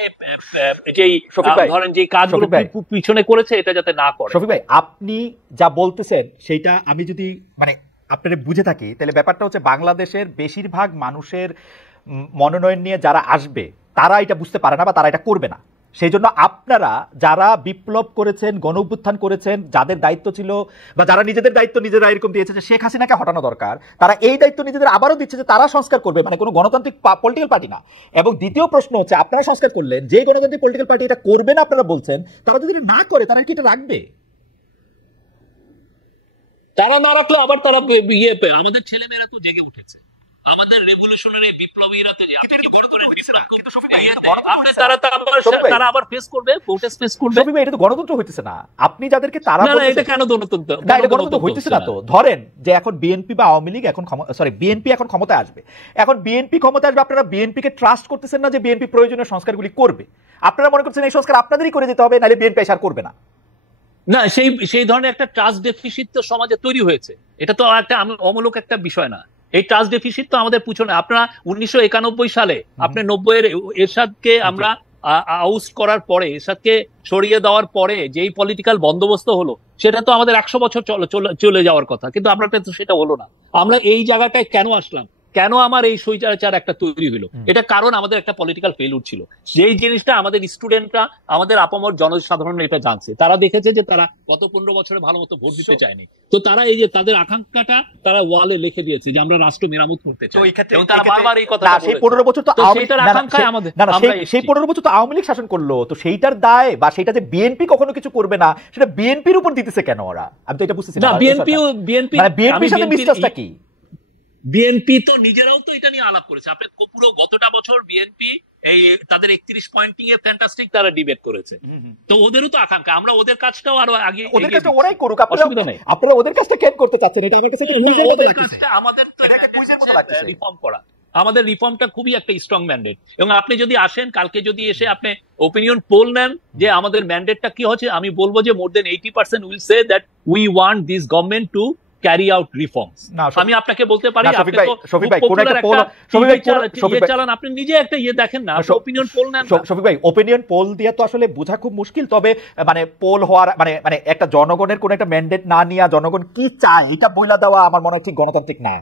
ধরেন যে কাজগুলো পিছনে করেছে এটা যাতে না করে। শফিক ভাই আপনি যা বলতেছেন সেইটা আমি যদি মানে আপনারা বুঝে থাকি, তাহলে ব্যাপারটা হচ্ছে বাংলাদেশের বেশিরভাগ মানুষের মনোনয়ন নিয়ে যারা আসবে তারা এটা বুঝতে পারে না বা তারা এটা করবে না। সেই জন্য আপনারা যারা বিপ্লব করেছেন, গণ অভ্যুত্থান করেছেন, যাদের দায়িত্ব ছিল বা যারা নিজেদের দায়িত্ব নিজেরা এরকম দিয়েছে যে শেখ হাসিনাকে হটানো দরকার, তারা এই দায়িত্ব নিজেদের আবারও দিচ্ছে যে তারা সংস্কার করবে, মানে কোনো গণতান্ত্রিক পলিটিক্যাল পার্টি না। এবং দ্বিতীয় প্রশ্ন হচ্ছে, আপনারা সংস্কার করলেন, যে গণতান্ত্রিক পলিটিক্যাল পার্টি এটা করবে না আপনারা বলছেন, তারা যদি না করে তারা কি এটা রাখবে? তারা না রাখলে আবার তারা আমাদের ছেলেমেয়েরা তো জেগে উঠেছে, আমাদের রেভলিউশনারি বিপ্লবীরা তো তারা আবার ফেস করবে, প্রোটেস্ট ফেস করবে। এটা তো গণতন্ত্র হইতেছে না। আপনি যাদেরকে তারা এটা কেন গণতন্ত্র? না, এটা গণতন্ত্র হইতেছে না। তো ধরেন যে এখন বিএনপি বা আওয়ামী লীগ এখন বিএনপি এখন ক্ষমতায় আসবে, এখন বিএনপি ক্ষমতায় আসবে, আপনারা বিএনপি কে ট্রাস্ট করতেছেন না যে বিএনপি প্রয়োজনীয় সংস্কারগুলি করবে। আপনারা মনে করছেন এই সংস্কার আপনাদেরই করে যেতে হবে, নাহলে বিএনপি আর করবে না। না, সেই ধরনের একটা ট্রাস্ট ডেফিসিট তো সমাজে তৈরি হয়েছে। এটা তো একটা অমূলক একটা বিষয় না। এই ট্রাস্ট ডেফিসিট তো আমাদের পিছনে। আপনারা 1991 সালে আপনি 90-এর এরশাদকে আমরা আউস্ট করার পরে, এরশাদকে সরিয়ে দেওয়ার পরে যেই পলিটিক্যাল বন্দোবস্ত হলো, সেটা তো আমাদের 100 বছর চলে যাওয়ার কথা, কিন্তু আমরা তো সেটা হলো না। আমরা এই জায়গাটায় কেন আসলাম, কেন আমার এই স্বৈরাচার একটা তৈরি হলো? এটা কারণ আমাদের একটা পলিটিক্যাল ফেলিউর ছিল। যেই জিনিসটা আমাদের স্টুডেন্টরা, আমাদের আপামর জনসাধারণ এটা জানছে, তারা দেখেছে যে তারা গত 15 বছরে ভালো মতো ভোট দিতে চায়নি, তো তারা এই যে তাদের আকাঙ্ক্ষাটা তারা ওয়ালে লিখে দিয়েছে যে আমরা রাষ্ট্র মেরামত করতে চাই, এবং তারা বারবার এই কথা। সেই 15 বছর তো সেই 15 বছর তো আওয়ামী লীগ শাসন করলো, তো সেইটার দায় বা সেটা যে বিএনপি কখনো কিছু করবে না, সেটা বিএনপির উপর দিতেছে কেন ওরা? আমি তো এটা বুঝতেছি না। বিএনপির সাথে মিসট্রাস্টটা কি? বিএনপি তো নিজেরাও তো এটা নিয়ে আলাপ করেছে। আপনি পুরো গতটা বছর বিএনপি এই তাদের 31 পয়েন্টিং এ ফ্যান্টাস্টিক তারা ডিবেট করেছে, তো ওদেরও তো আকাঙ্ক্ষা আমরা ওদের কাজটাও আরো আগে, ওদের কাজটা ওরাই করুক, আপনারা ওদের কাজটা কেন করতে চাচ্ছেন? এটা আমার কাছে আমাদের তো রিফর্ম করা, আমাদের রিফর্মটা খুবই একটা স্ট্রং ম্যান্ডেট। এবং আপনি যদি আসেন কালকে, যদি এসে আপনি ওপিনিয়ন পোল নেন যে আমাদের ম্যান্ডেটটা কি হচ্ছে, আমি বলবো যে মোর দেন 80% will say that we want this government to carry out reforms. আমি আপনাকে বলতে পারি, আপনি নিজে একটা দেখেন না, ওপিনিয়ন পোল নেন। শফিক ভাই, ওপিনিয়ন পোল দিয়ে তো আসলে বোঝা খুব মুশকিল। তবে মানে পোল হওয়ার মানে একটা জনগণের কোন একটা ম্যান্ডেট না নিয়ে জনগণ কি চায় এটা বইলা দেওয়া আমার মনে হয় ঠিক গণতান্ত্রিক না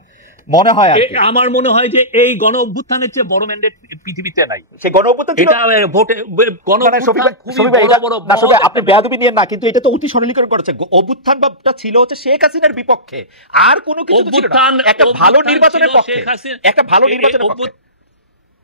মনে হয়। আমার মনে হয় যে এই গণ অভ্যুত্থানের চেয়ে বড় ম্যান্ডেট পৃথিবীতে নাই। সেই গণ অভ্যুত্থান আপনি বেয়াদবি নিয়ে না, কিন্তু এটা তো অতি সরলীকরণ করেছে। অভ্যুত্থানটা ছিল হচ্ছে শেখ হাসিনার বিপক্ষে, আর কোনো কিছু একটা ভালো নির্বাচনের পক্ষে, একটা ভালো নির্বাচনের পক্ষে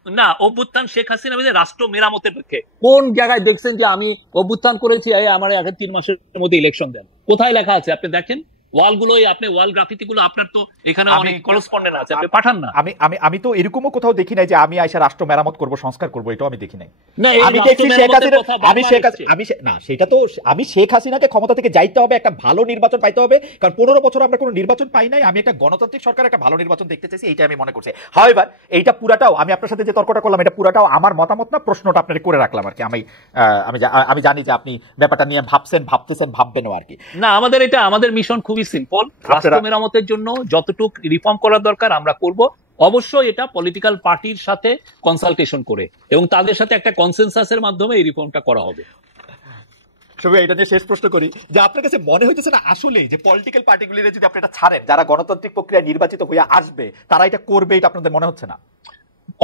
না। অভ্যুত্থান শেখ হাসিনা রাষ্ট্র মেরামতের পক্ষে। কোন জায়গায় দেখছেন যে আমি অভ্যুত্থান করেছি আমার আগে 3 মাসের মধ্যে ইলেকশন দেন? কোথায় লেখা আছে? আপনি দেখেন ওয়ালগুলোই, আপনি ওয়াল গ্রাফিতি গুলো আপনার তো এখানে অনেক করেসপন্ডেন্ট আছে, আপনি পাঠান না। আমি তো এরকমও কোথাও দেখি নাই যে আমি আইসা রাষ্ট্র মেরামত করব, সংস্কার করব, এটাও আমি দেখি নাই। আমি দেখছি শেখ হাসিনা সেটা তো আমি শেখ হাসিনাকে ক্ষমতা থেকে যাইতে হবে, একটা ভালো নির্বাচন পাইতে হবে, কারণ 15 বছর আমরা কোনো নির্বাচন পাই নাই। আমি একটা গণতান্ত্রিক সরকার, একটা ভালো নির্বাচন দেখতে চাইছি, এইটা আমি মনে করছি। হাওয়েভার এইটা পুরাটাও আমি আপনার সাথে যে তর্কটা করলাম, এটা পুরাটাও আমার মতামত না, প্রশ্নটা আপনাকে করে রাখলাম আর কি। আমি জানি যে আপনি ব্যাপারটা নিয়ে ভাবতেছেন, ভাববেনও আর কি। না, আমাদের মিশন খুবই সিম্পল। রাষ্ট্র মেরামতের জন্য যতটুকু রিফর্ম করার দরকার আমরা করব, অবশ্যই এটা পলিটিক্যাল পার্টির সাথে কনসালটেশন করে এবং তাদের সাথে একটা কনসেনসাসের মাধ্যমে এই রিফর্মটা করা হবে। এটা নিয়ে শেষ প্রশ্ন করি যে আপনার কাছে মনে হইতেছে না আসলে যে পলিটিক্যাল পার্টিগুলির যদি আপনি এটা ছাড়েন, যারা গণতান্ত্রিক প্রক্রিয়া নির্বাচিত হয়ে আসবে তারা এটা করবে, এটা আপনাদের মনে হচ্ছে না?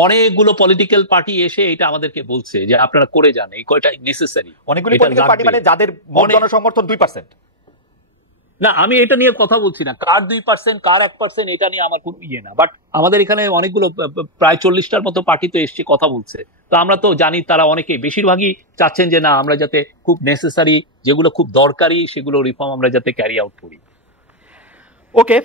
অনেকগুলো পলিটিক্যাল পার্টি এসে এটা আমাদেরকে বলছে যে আপনারা করে যান, এই কয়টা নেসেসারি। অনেকগুলো পলিটিক্যাল পার্টি মানে যাদের জনসমর্থন 2%। না, আমি এটা নিয়ে কথা বলছি না, কার 2% কার 1%, এটা নিয়ে আমার কোনো ইয়ে না। বাট আমাদের এখানে অনেকগুলো প্রায় 40টার মতো পার্টি তো এসছে, কথা বলছে। তো আমরা তো জানি তারা অনেকেই, বেশিরভাগই চাচ্ছেন যে না, আমরা যাতে খুব নেসেসারি, যেগুলো খুব দরকারি, সেগুলো রিফর্ম আমরা যাতে ক্যারি আউট করি। ওকে,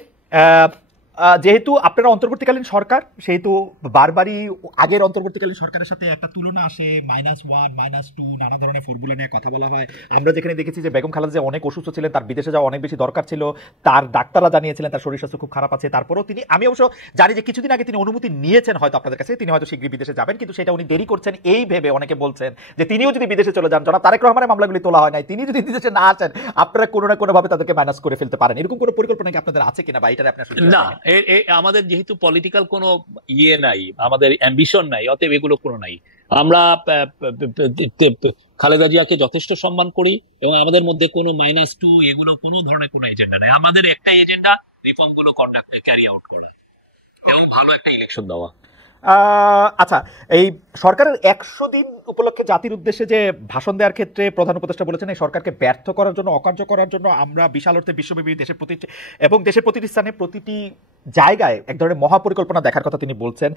যেহেতু আপনারা অন্তর্বর্তীকালীন সরকার, সেহেতু বারবারই আগের অন্তর্বর্তীকালীন সরকারের সাথে একটা তুলনা আসে, -1 -2 নানা ধরনের ফর্মুলা নিয়ে কথা বলা হয়। আমরা যেখানে দেখেছি যে বেগম খালেদা জিয়া অনেক অসুস্থ ছিলেন, তার বিদেশে যাওয়া অনেক বেশি দরকার ছিল, তার ডাক্তাররা জানিয়েছিলেন তার শরীর স্বাস্থ্য খুব খারাপ আছে। তারপরেও আমি অবশ্য জানি যে কিছুদিন আগে তিনি অনুমতি নিয়েছেন হয়তো আপনাদের কাছে, তিনি হয়তো শীঘ্রই বিদেশে যাবেন, কিন্তু সেটা উনি দেরি করছেন এই ভেবে অনেকে বলছেন যে তিনিও যদি বিদেশে চলে যান, জনাব তারেক রহমানের মামলাগুলি তোলা হয় নাই, তিনি যদি বিদেশে না আসেন, আপনারা কোনো না কোনো ভাবে তাদেরকে মাইনাস করে ফেলতে পারেন। এরকম কোনো পরিকল্পনা কি আপনাদের আছে কিনা, বা এটা আপনি আসলে? না, আমাদের যেহেতু পলিটিক্যাল কোনো ইয়ে নাই, আমাদের অ্যাম্বিশন নাই, অতএব এগুলো কোনো নাই। আমরা খালেদা জিয়াকে যথেষ্ট সম্মান করি এবং আমাদের মধ্যে কোনো -2 এগুলো কোনো ধরনের কোনো এজেন্ডা নাই। আমাদের একটা এজেন্ডা রিফর্ম গুলো ক্যারি আউট করা এবং ভালো একটা ইলেকশন দেওয়া। আচ্ছা, এই সরকারের 100 দিন উপলক্ষে জাতির উদ্দেশ্যে যে ভাষণ দেওয়ার ক্ষেত্রে প্রধান উপদেষ্টা বলেছেন এই সরকারকে ব্যর্থ করার জন্য, অকার্য করার জন্য আমরা বিশাল অর্থে বিশ্বব্যাপী দেশের প্রতিটি স্থানে প্রতিটি জায়গায় এক ধরনের মহাপরিকল্পনা দেখার কথা তিনি বলছেন।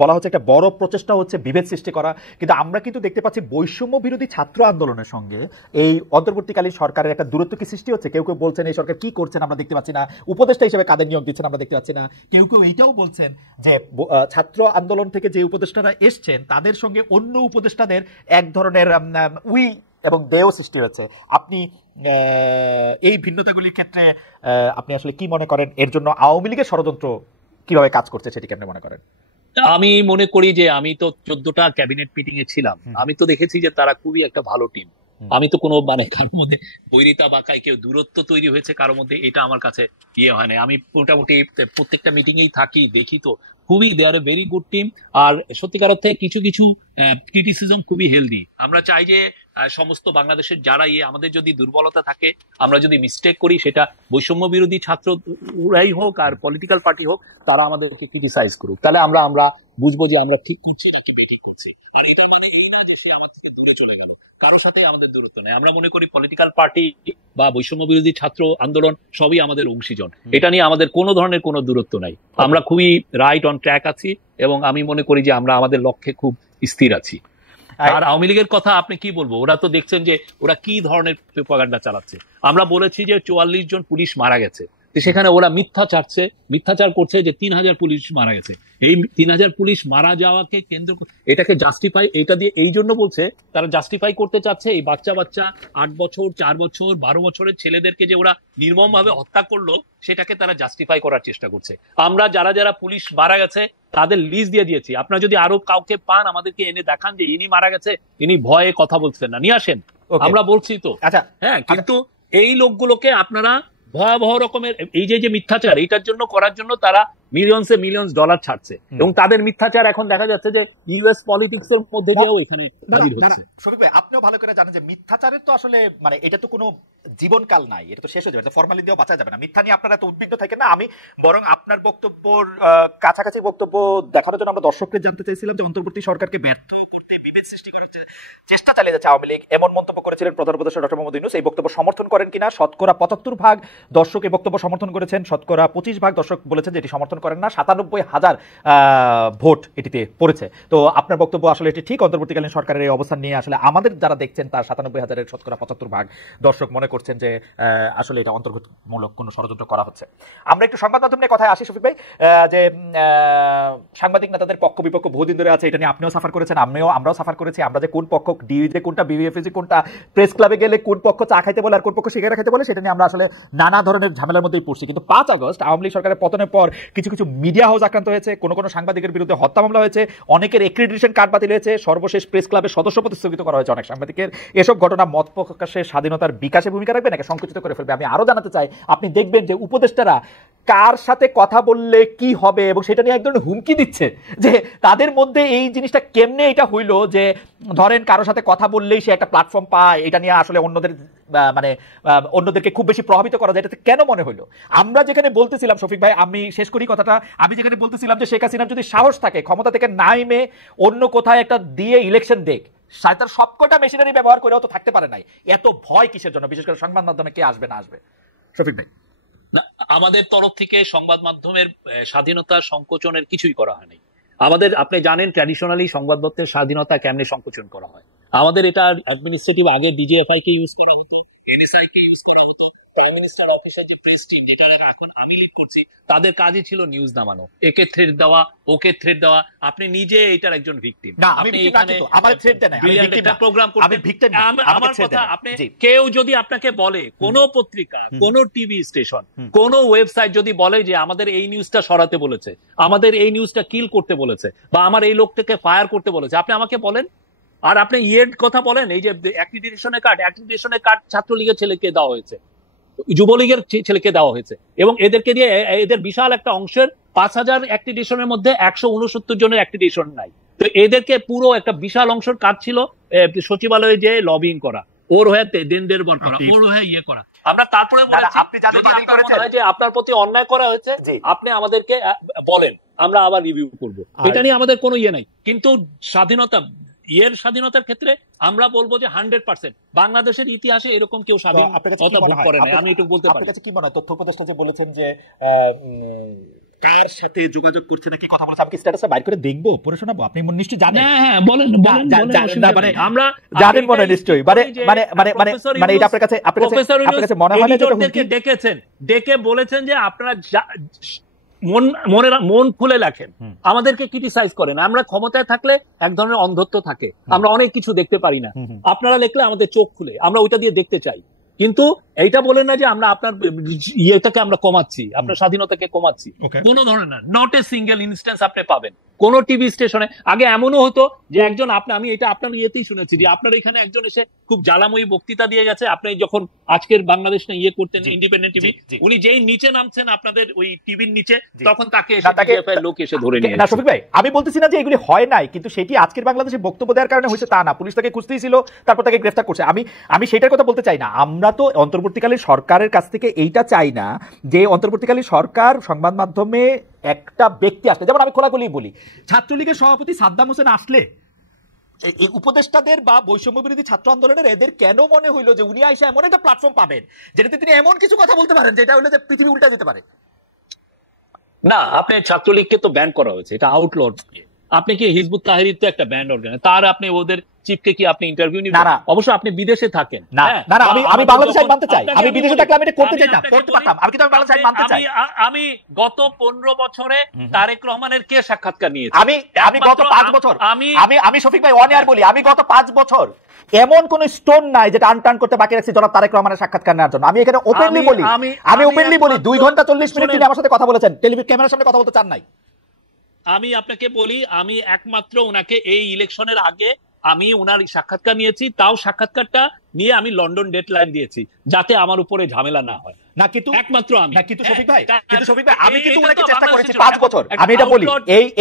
বলা হচ্ছে একটা বড় প্রচেষ্টা হচ্ছে বিভেদ সৃষ্টি করা, কিন্তু আমরা কিন্তু দেখতে পাচ্ছি বৈষম্য বিরোধী ছাত্র আন্দোলনের সঙ্গে এই অন্তর্বর্তীকালীন সরকারের একটা দূরত্ব কি সৃষ্টি হচ্ছে। কেউ কেউ বলছেন এই সরকার কি করছেন আমরা দেখতে পাচ্ছি না, উপদেষ্টা হিসেবে কাদের নিয়োগ দিচ্ছেন আমরা দেখতে পাচ্ছি না। কেউ কেউ এইটাও বলছেন যে ছাত্র আন্দোলন থেকে যে উপদেষ্টারা এসছেন তাদের সঙ্গে অন্য উপদেষ্টাদের এক ধরনের উই এবং দেও সৃষ্টি হয়েছে। আপনি এই ভিন্নতাগুলির ক্ষেত্রে আপনি আসলে কি মনে করেন, এর জন্য আওয়ামী লীগের ষড়যন্ত্র কিভাবে কাজ করছে সেটি কেমনে মনে করেন? আমি মনে করি যে আমি তো 14টা ক্যাবিনেট মিটিং এ ছিলাম, আমি তো দেখেছি যে তারা খুবই একটা ভালো টিম। আমি তো কোনো কারোর মধ্যে বৈরিতা বা কেউ দূরত্ব তৈরি হয়েছে কারোর মধ্যে, এটা আমার কাছে হয় না। আমি মোটামুটি প্রত্যেকটা মিটিং এই থাকি, দেখি তো খুবই দে আর এ ভেরি গুড টিম। আর সত্যিকার অর্থে কিছু কিছু ক্রিটিসিজম খুবই হেলদি। আমরা চাই যে সমস্ত বাংলাদেশের যারা আমাদের যদি দুর্বলতা থাকে, আমরা যদি মিস্টেক করি, সেটা বৈষম্য বিরোধী ছাত্র উড়াই হোক আর পলিটিক্যাল পার্টি হোক, তারা আমাদেরকে ক্রিটিসাইজ করুক, তাহলে আমরা বুঝবো যে আমরা ঠিক করছি নাকি বেঠিক করছি। আর এটার মানে এই না যে সে আমার থেকে দূরে চলে গেল, কারোর সাথে আমাদের দূরত্ব নেই। আমরা মনে করি পলিটিক্যাল পার্টি বা বৈষম্য বিরোধী ছাত্র আন্দোলন সবই আমাদের অংশীজন, এটা নিয়ে আমাদের কোনো ধরনের কোনো দূরত্ব নাই। আমরা খুবই রাইট অন ট্র্যাক আছি এবং আমি মনে করি যে আমরা আমাদের লক্ষ্যে খুব স্থির আছি। আর আওয়ামী লীগের কথা আপনি কি বলবো, ওরা তো দেখছেন যে ওরা কি ধরনের প্রপাগান্ডা চালাচ্ছে। আমরা বলেছি যে 44 জন পুলিশ মারা গেছে, সেখানে ওরা মিথ্যাচার করছে যে 3000 পুলিশ মারা গেছে। এই 3000 পুলিশ মারা যাওয়াকে কেন্দ্র এটাকে জাস্টিফাই, এটা দিয়ে এই জন্য বলছে, তারা জাস্টিফাই করতে চাচ্ছে এই বাচ্চা 8 বছর 4 বছর 12 বছরের ছেলেদেরকে যে ওরা নির্মম ভাবে হত্যা করলো, সেটাকে তারা জাস্টিফাই করার চেষ্টা করছে। আমরা যারা পুলিশ মারা গেছে তাদের লিস্ট দিয়ে দিয়েছি, আপনারা যদি আরো কাউকে পান আমাদেরকে এনে দেখান যে ইনি মারা গেছে, ইনি ভয়ে কথা বলছেন না, নিয়ে আসেন, আমরা বলছি তো। আচ্ছা, হ্যাঁ, কিন্তু এই লোকগুলোকে আপনারা ভয়াবহ রকমের এই যে মিথ্যাচার, এইটার জন্য করার জন্য তারা মিলিয়ন্স ডলার ছাড়ছে, এবং তাদের মিথ্যাচার এখন দেখা যাচ্ছে যে ইউএস পলিটিক্স এর মধ্যে দিয়েও এখানে হাজির হচ্ছে। শফিক ভাই, আপনিও ভালো করে জানেন যে মিথ্যাচারের তো আসলে এটা তো কোনো জীবনকাল নাই, এটা তো শেষ হয়ে যাবে, ফরমালি দিয়েও বাঁচা যাবে না। মিথ্যা নিয়ে আপনারা তো উদ্বিগ্ন থাকেন না। আমি বরং আপনার বক্তব্যর কাছাকাছি বক্তব্য দেখানোর জন্য আমরা দর্শকদের জানতে চাইছিলাম যে অন্তর্বর্তী সরকারকে ব্যর্থ করতে, বিভেদ সৃষ্টি করার চেষ্টা চালিয়ে যাচ্ছে আওয়ামী লীগ, এমন মন্তব্য করেছিলেন প্রধান উপদেষ্টা ডক্টর মোহাম্মদ ইউনূস। এই বক্তব্য সমর্থন করেন কিনা? 75% দর্শক এই বক্তব্য সমর্থন করেছেন, 25% দর্শক বলেছেন যে এটি সমর্থন করেন না। 97,000 ভোট এটিতে পড়েছে। তো আপনার বক্তব্য আসলে এটি ঠিক, অন্তর্বর্তীকালীন সরকারের এই অবস্থান নিয়ে আসলে আমাদের যারা দেখছেন তার 97,000-এর 75% দর্শক মনে করছেন যে আসলে এটা অন্তর্গতমূলক কোনো ষড়যন্ত্র করা হচ্ছে। আমরা একটু সংবাদ মাধ্যম নিয়ে কথায় আসি শফিক ভাই, যে সাংবাদিক নেতাদের পক্ষ বিপক্ষ বহুদিন ধরে আছে, এটা নিয়ে আপনিও সাফার করেছেন, আমরাও সাফার করেছি। আমরা যে কোন পক্ষ ডিউতে কোনটা, বিবিএফএসি কোনটা, প্রেস ক্লাবে গেলে কোন পক্ষ চা খাইতে বলে আর কোন পক্ষ সিগারেট খাইতে বলে, সেটা নিয়ে আমরা আসলে নানা ধরনের ঝামেলার মধ্যেই পড়ছি। কিন্তু 5 আগস্ট আওয়ামী লীগ সরকারের পতনের পর কিছু কিছু মিডিয়া হাউস আক্রান্ত হয়েছে, কোনো সাংবাদিকের বিরুদ্ধে হত্যা মামলা হয়েছে, অনেকের এক্রিডিটেশন কার্ড বাতিল হয়েছে, সর্বশেষ প্রেস ক্লাবের সদস্যপদ স্থগিত করা হয়েছে অনেক সাংবাদিকের। এসব ঘটনা মত প্রকাশের স্বাধীনতার বিকাশে ভূমিকা রাখবে নাকি সংকুচিত করে ফেলবে? আমি আরো জানাতে চাই, আপনি দেখবেন যে উপদেষ্টারা কার সাথে কথা বললে কি হবে এবং সেটা নিয়ে এক ধরনের হুমকি দিচ্ছে, যে তাদের মধ্যে এই জিনিসটা কেমনে এটা হইলো যে ধরেন কারোর সাথে কথা বললেই সে একটা প্ল্যাটফর্ম পায়, এটা নিয়ে আসলে অন্যদেরকে খুব বেশি প্রভাবিত করা যায়, এটাতে কেন মনে হলো? আমরা যেখানে বলতেছিলাম, শফিক ভাই আমি শেষ করি কথাটা, আমি যেখানে বলতেছিলাম যে শেখ হাসিনার যদি সাহস থাকে ক্ষমতা থেকে নাইমে অন্য কোথায় একটা দিয়ে ইলেকশন দেখ, তার সবকটা মেশিনারি ব্যবহার করেও তো থাকতে পারে নাই, এত ভয় কিসের জন্য? বিশেষ করে সংবাদ মাধ্যমে কে আসবে না আসবে? শফিক ভাই, আমাদের তরফ থেকে সংবাদ মাধ্যমের স্বাধীনতা সংকোচনের কিছুই করা হয়নি। আপনি জানেন ট্র্যাডিশনালি সংবাদপত্রের স্বাধীনতা কেমনে সংকোচন করা হয়। আমাদের এটা অ্যাডমিনিস্ট্রেটিভ, আগে ডিজিএফআই কে ইউজ করা হতো, এনএসআই কে ইউজ করা হতো, প্রাইম মিনিস্টার অফিসের যে প্রেস টিম, যেটা এখন আমি লিড করছি, তাদের কাজই ছিল নিউজ নামানো, একে থ্রেড দেওয়া, ওকে থ্রেড দেওয়া। আপনি নিজে এটার একজন ভিকটিম। আপনি এখানে আমার থ্রেড দেন, আমি ভিকটিম না, প্রোগ্রাম করতে, আমি ভিকটিম না, আমার কথা, আপনি কেউ যদি আপনাকে বলে, কোন পত্রিকা, কোন টিভি স্টেশন, কোন ওয়েবসাইট যদি বলে যে আমাদের এই নিউজটা সরাতে বলেছে, আমাদের এই নিউজটা কিল করতে বলেছে, বা আমার এই লোকটাকে ফায়ার করতে বলেছে, আপনি আমাকে বলেন। আর আপনি কথা বলেন, এই যে অ্যাক্রিডিটেশনের কার্ড ছাত্রলীগের ছেলেকে দেওয়া হয়েছে, যুবলীগের ছেলেকে দেওয়া হয়েছে, এবং এদেরকে দিয়ে এদের বিশাল একটা অংশের 5000 অ্যাক্রিডিটেশনের মধ্যে 169 জনের অ্যাক্রিডিটেশন নাই। তো এদেরকে পুরো একটা বিশাল অংশের কাজ ছিল সচিবালয়ে যে লবিং করা, ওর হয়ে দেনদের বর করা, ওর হয়ে ইয়ে করা। আমরা তারপরে বলেছি আপনি যাদের বাতিল করেছেন যে আপনার প্রতি অন্যায় করা হয়েছে আপনি আমাদেরকে বলেন, আমরা আবার রিভিউ করব, এটা নিয়ে আমাদের কোনো ইয়ে নাই। কিন্তু স্বাধীনতার ক্ষেত্রে আমরা বলবো যে 100% বাংলাদেশের ইতিহাসে এরকম কেউ স্বাধীনতা ভোগ করে না, আমি একটু বলতে পারি। আপনার কাছে কি মনে হয় তথ্য উপদেষ্টা যে বলেছেন যে কার সাথে যোগাযোগ করছে না কি কথা বলছে, আমি কি স্ট্যাটাসে বাইর করে দেখবো, পড়ে শোনাবো? আপনি নিশ্চয়ই জানেন। হ্যাঁ বলেন আমরা জানেন মনে নিশ্চয়ই, মানে এটা আপনার কাছে মনে হয় না যে ডেকেছেন, ডেকে বলেছেন যে আপনারা মন খুলে লেখেন, আমাদেরকে ক্রিটিসাইজ করেন। আমরা ক্ষমতায় থাকলে এক ধরনের অন্ধত্ব থাকে, আমরা অনেক কিছু দেখতে পারি না, আপনারা লিখলে আমাদের চোখ খুলে, আমরা ওইটা দিয়ে দেখতে চাই। কিন্তু এইটা বলেন না যে আমরা আপনার ইয়েটাকে আমরা কমাচ্ছি, আপনার স্বাধীনতাকে কমাচ্ছি, কোন ধরনের না। নট এ সিঙ্গেল ইনস্ট্যান্স আপনি পাবেন কোন টিভি স্টেশনে। আগে এমনও হতো যে একজন আমি এটা আপনার ইয়েতেই শুনেছি যে আপনার এখানে একজন এসে খুব জ্বালাময়ী বক্তৃতা দিয়ে গেছে, আপনি যখন আজকের বাংলাদেশ না ইয়ে করতেন ইন্ডিপেন্ডেন্ট টিভি, উনি যেই নিচে নামছেন আপনাদের ওই টিভির নিচে, তখন তাকে লোক এসে ধরে নিয়ে। না শফিক ভাই, আমি বলতেছি না যে এগুলি হয় নাই, কিন্তু সেটি আজকের বাংলাদেশে বক্তব্য দেওয়ার কারণে হয়েছে তা না। পুলিশ তাকে খুঁজতেই ছিল, তারপর তাকে গ্রেফতার করছে। আমি সেটার কথা বলতে চাই না। আমরা তো অন্তর্বর্তীকালীন সরকারের কাছ থেকে এইটা চাই না যে অন্তর্বর্তীকালীন সরকার সংবাদ মাধ্যমে একটা ব্যক্তি আসলে, যেমন আমি খোলাখুলি বলি, ছাত্রলীগের সভাপতি সাদ্দাম হোসেন আসলে এই উপদেষ্টাদের বা বৈষম্য বিরোধী ছাত্র আন্দোলনের এদের কেন মনে হইলো যে উনি আইসা এমন একটা প্ল্যাটফর্ম পাবেন যেটাতে তিনি এমন কিছু কথা বলতে পারেন যেটা হলো যে পৃথিবী উল্টা যেতে পারে? না, আপনি ছাত্রলীগকে তো ব্যান করা হয়েছে, এটা আউটলড। আপনি কি হিজবুত তাহরির তো একটা ব্যান্ড অর্গানাইজ, তার আপনি ওদের চিফকে কি আপনি ইন্টারভিউ নিবেন? অবশ্য আপনি বিদেশে থাকেন। না না, আমি বাংলাদেশ আইন মানতে চাই। আমি বিদেশে থাকলে আমি এটা করতে চাই না, করতে পারতাম। আমি কিন্তু বাংলাদেশ আইন মানতে চাই। আমি গত 15 বছরে তারেক রহমানের কে সাক্ষাৎকার নিয়েছি? আমি গত 5 বছর, আমি শফিক ভাই অন এয়ার বলি, আমি গত 5 বছর এমন কোন স্টোন নাই যেটা আনটার্ন করতে বাকি রাখছি জনাব তারেক রহমানের সাক্ষাৎকার নেওয়ার জন্য। আমি এখানে ওপেনলি বলি, আমি ওপেনলি বলি 2 ঘন্টা 40 মিনিট তিনি আমার সাথে কথা বলেছেন, টেলিভিশন ক্যামেরার সামনে কথা বলতে চান নাই। আমি আপনাকে বলি, আমি একমাত্র ওনাকে এই ইলেকশনের আগে আমি ওনার সাক্ষাৎকার নিয়েছি, তাও সাক্ষাৎকারটা নিয়ে আমি লন্ডন ডেডলাইন দিয়েছি যাতে আমার উপরে ঝামেলা না হয়। না কিন্তু একমাত্র আমি না, কিন্তু শফিক ভাই, আমি কিন্তু ওনাকে চেষ্টা করেছি 5 বছর। আমি এটা বলি,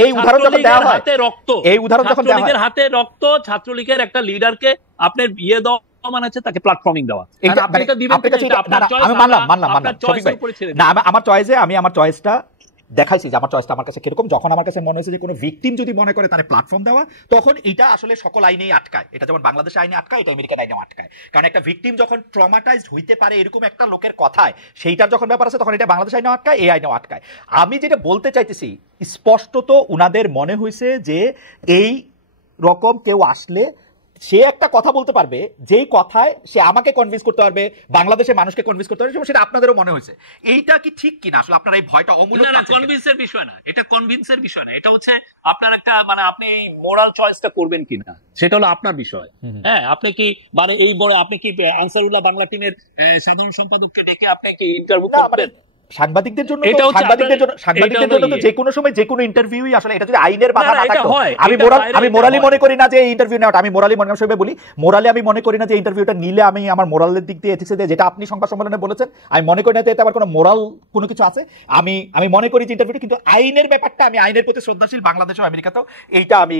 এই উদাহরণ যখন দেওয়া হয়, হাতে রক্ত, এই উদাহরণ যখন দেওয়া হয়, হাতে রক্ত, ছাত্রলীগের একটা লিডারকে আপনার ইয়ে দেওয়া মানে হচ্ছে তাকে প্ল্যাটফর্মিং দেওয়া। আমি মানলাম শফিক ভাই, না আমার চয়েসে আমি আমার চয়েসটা দেখাইছি যে আমার চয়েসটা আমার কাছে কিরকম। যখন আমার কাছে মনে হয়েছে যে কোনো ভিকটিম যদি মনে করে তার প্ল্যাটফর্ম দেওয়া, তখন এটা আসলে সকল আইনেই আটকায়। এটা যেমন বাংলাদেশ আইনে আটকায়, এটা আমেরিকান আইনেও আটকায়। কারণ একটা ভিকটিম যখন ট্রমাটাইজড হইতে পারে এরকম একটা লোকের কথায়, সেইটার যখন ব্যাপার আছে, তখন এটা বাংলাদেশ আইনেও আটকায়, এই আইনেও আটকায়। আমি যেটা বলতে চাইতেছি, স্পষ্টত উনাদের মনে হয়েছে যে এই রকম কেউ আসলে সে একটা কথা বলতে পারবে, যেই কথায় সে আমাকে কনভিন্স করতে পারবে, বাংলাদেশের মানুষকে কনভিন্স করতে পারবে, সেটা আপনাদেরও মনে হয়েছে। এইটা কি ঠিক কিনা? আসলে আপনার এই ভয়টা অমূলক। না, কনভিন্সের বিষয় না, এটা কনভিন্সের বিষয় না, এটা হচ্ছে আপনার একটা মানে আপনি এই মোরাল চয়েসটা করবেন কিনা, সেটা হলো আপনার বিষয়। হ্যাঁ, আপনি কি মানে এই বড় আপনি কি আনসারুল্লাহ বাংলা টিমের সাধারণ সম্পাদককে ডেকে আপনি কি ইন্টারভিউ করবেন? সাংবাদিকদের জন্য তো যে কোনো সময় যে কোনো ইন্টারভিউই আসলে, এটা যদি আইনের বাধা না থাকতো, আমি মোরালি মনে করি না যে এই ইন্টারভিউ নেওয়াটা, আমি মোরালি মনে বলি, মোরালি আমি মনে করি না যে ইন্টারভিউটা নিলে আমি আমার মোরালের দিক দিয়ে এথিক্স দিয়ে, যেটা আপনি সংবাদ সম্মেলনে বলেছেন, আমি মনে করি না যে এটা আবার কোনো মোরাল কোনো কিছু আছে। আমি মনে করি যে ইন্টারভিউটা, কিন্তু আইনের ব্যাপারটা, আমি আইনের প্রতি শ্রদ্ধাশীল বাংলাদেশেও আমেরিকাতেও, এইটা আমি